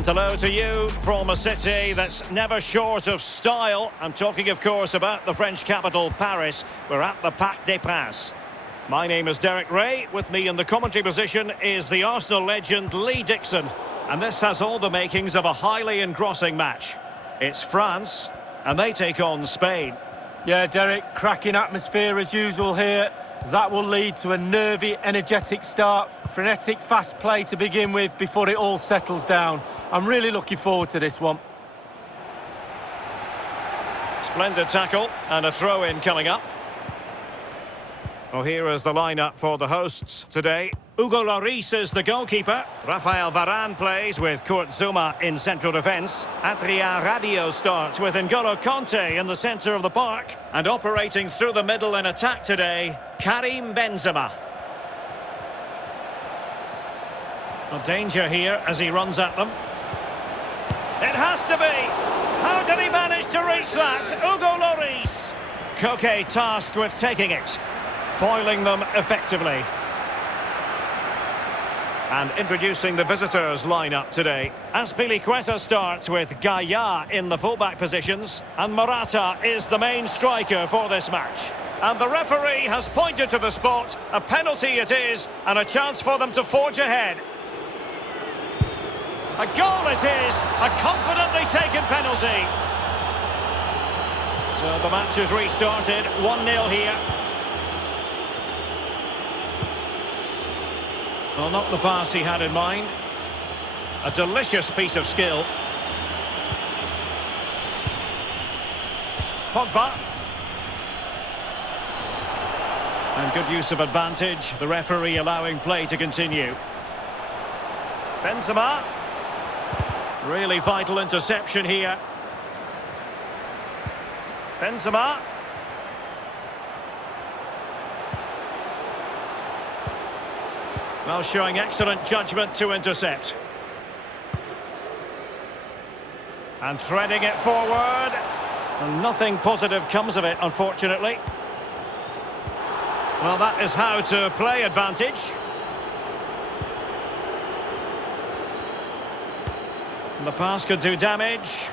And hello to you from a city that's never short of style. I'm talking, of course, about the French capital, Paris. We're at the Parc des Princes. My name is Derek Ray. With me in the commentary position is the Arsenal legend Lee Dixon. And this has all the makings of a highly engrossing match. It's France, and they take on Spain. Yeah, Derek, cracking atmosphere as usual here. That will lead to a nervy, energetic start. Frenetic, fast play to begin with before it all settles down. I'm really looking forward to this one. Splendid tackle and a throw-in coming up. Well, here is the lineup for the hosts today. Hugo Lloris is the goalkeeper. Rafael Varane plays with Kurt Zouma in central defence. Adrien Rabiot starts with N'Golo Kanté in the centre of the park. And operating through the middle in attack today, Karim Benzema. Well, danger here as he runs at them. It has to be! How did he manage to reach that? Hugo Lloris. Koke tasked with taking it, foiling them effectively. And introducing the visitors' lineup today. Azpilicueta starts with Gaia in the fullback positions, and Morata is the main striker for this match. And the referee has pointed to the spot. A penalty it is, and a chance for them to forge ahead. A goal it is, a confidently taken penalty. So the match has restarted, 1-0 here. Well, not the pass he had in mind. A delicious piece of skill. Pogba. And good use of advantage. The referee allowing play to continue. Benzema. Really vital interception here. Benzema. Well, showing excellent judgment to intercept. And threading it forward. And nothing positive comes of it, unfortunately. Well, that is how to play advantage. And the pass could do damage.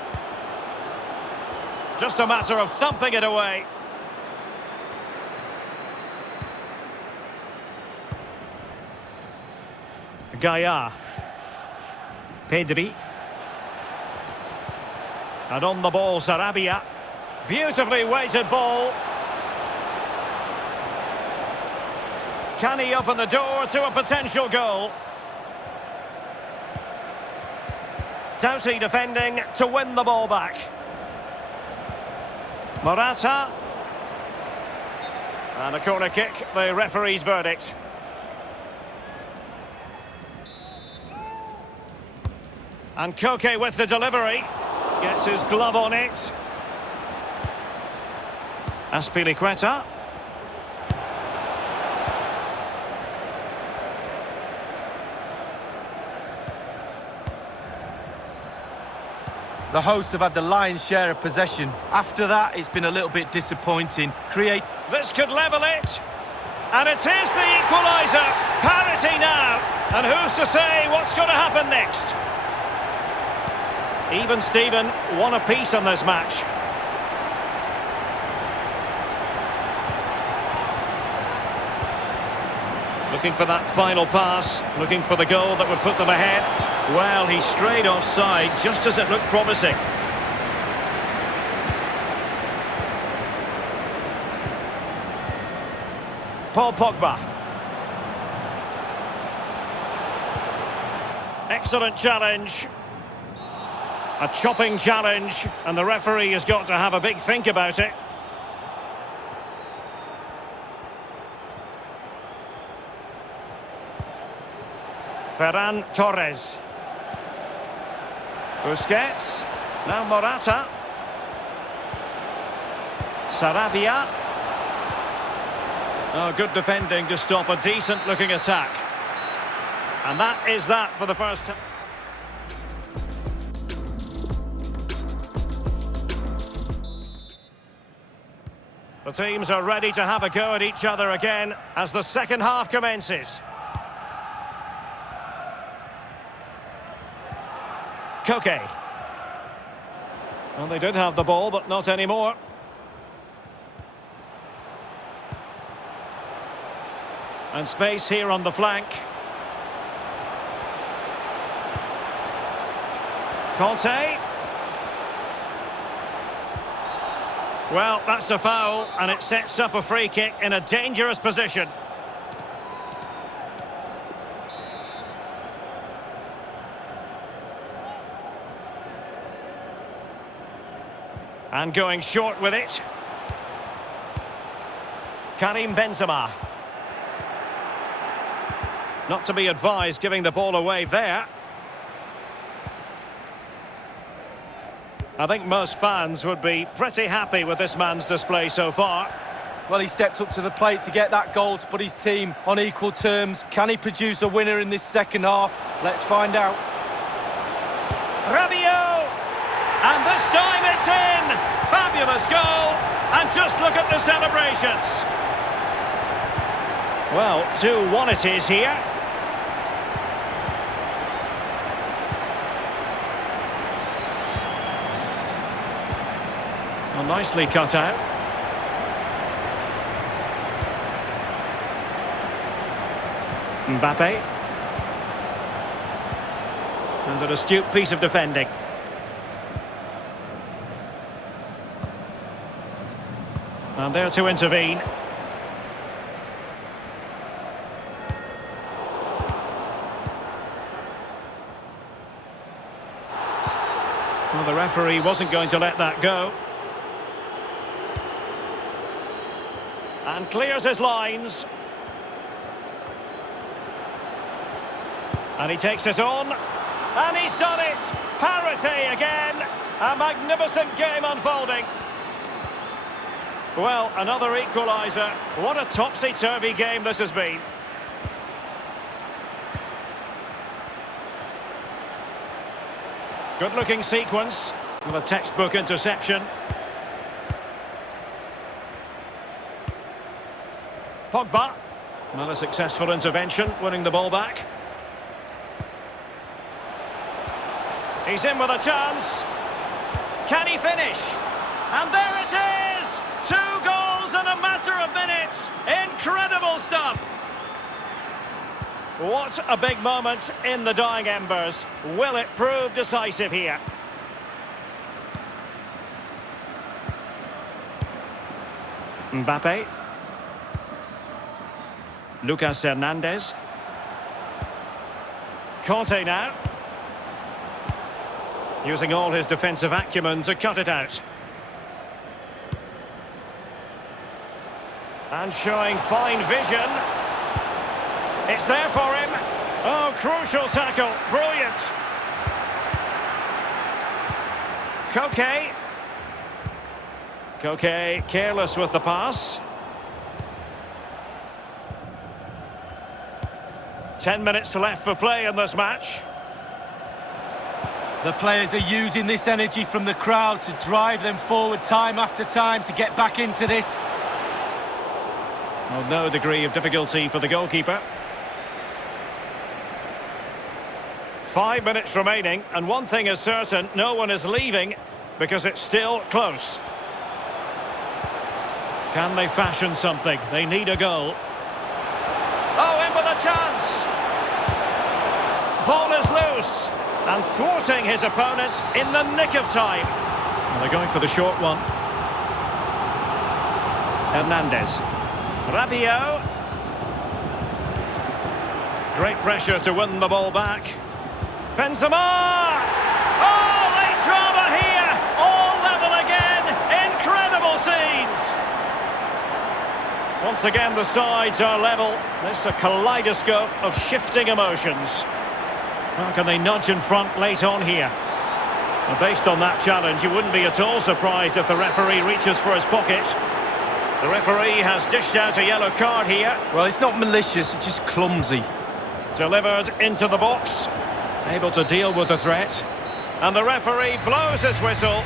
Just a matter of thumping it away. Gaia. Pedri. And on the ball, Sarabia. Beautifully weighted ball. Can he open the door to a potential goal? Doughty defending to win the ball back. Morata. And a corner kick, the referee's verdict. And Koke with the delivery. Gets his glove on it. Azpilicueta. The hosts have had the lion's share of possession. After that, it's been a little bit disappointing. This could level it. And it is the equaliser. Parity now. And who's to say what's going to happen next? Even Steven, one apiece on this match. Looking for that final pass, looking for the goal that would put them ahead. Well, he strayed offside just as it looked promising. Paul Pogba. Excellent challenge. A chopping challenge, and the referee has got to have a big think about it. Ferran Torres. Busquets. Now Morata. Sarabia. Oh, good defending to stop a decent-looking attack. And that is that for the first time. The teams are ready to have a go at each other again as the second half commences. Koke. Well, they did have the ball, but not anymore. And space here on the flank. Conte. Well, that's a foul, and it sets up a free kick in a dangerous position. And going short with it. Karim Benzema. Not to be advised giving the ball away there. I think most fans would be pretty happy with this man's display so far. Well, he stepped up to the plate to get that goal to put his team on equal terms. Can he produce a winner in this second half? Let's find out. Rabiot! And this time it's in! Fabulous goal! And just look at the celebrations. Well, 2-1 it is here. Well, nicely cut out. Mbappe. And an astute piece of defending. And there to intervene. Well, the referee wasn't going to let that go. And clears his lines. And he takes it on. And he's done it! Parity again! A magnificent game unfolding. Well, another equaliser. What a topsy-turvy game this has been. Good-looking sequence with a textbook interception. Pogba. Not a successful intervention, winning the ball back. He's in with a chance. Can he finish? And there it is! 2 goals in a matter of minutes. Incredible stuff. What a big moment in the dying embers. Will it prove decisive here? Mbappe. Lucas Hernandez. Conte now. Using all his defensive acumen to cut it out. And showing fine vision. It's there for him. Oh, crucial tackle. Brilliant. Koke. Koke careless with the pass. 10 minutes left for play in this match. The players are using this energy from the crowd to drive them forward time after time to get back into this. Well, no degree of difficulty for the goalkeeper. 5 minutes remaining, and one thing is certain, no one is leaving because it's still close. Can they fashion something? They need a goal. Oh, in with a chance! Ball is loose, and thwarting his opponent in the nick of time. And they're going for the short one. Hernandez. Rabiot. Great pressure to win the ball back. Benzema! Oh, late drama here! All level again! Incredible scenes! Once again, the sides are level. This is a kaleidoscope of shifting emotions. How can they nudge in front late on here? Well, based on that challenge, you wouldn't be at all surprised if the referee reaches for his pocket. The referee has dished out a yellow card here. Well, it's not malicious, it's just clumsy. Delivered into the box. Able to deal with the threat. And the referee blows his whistle.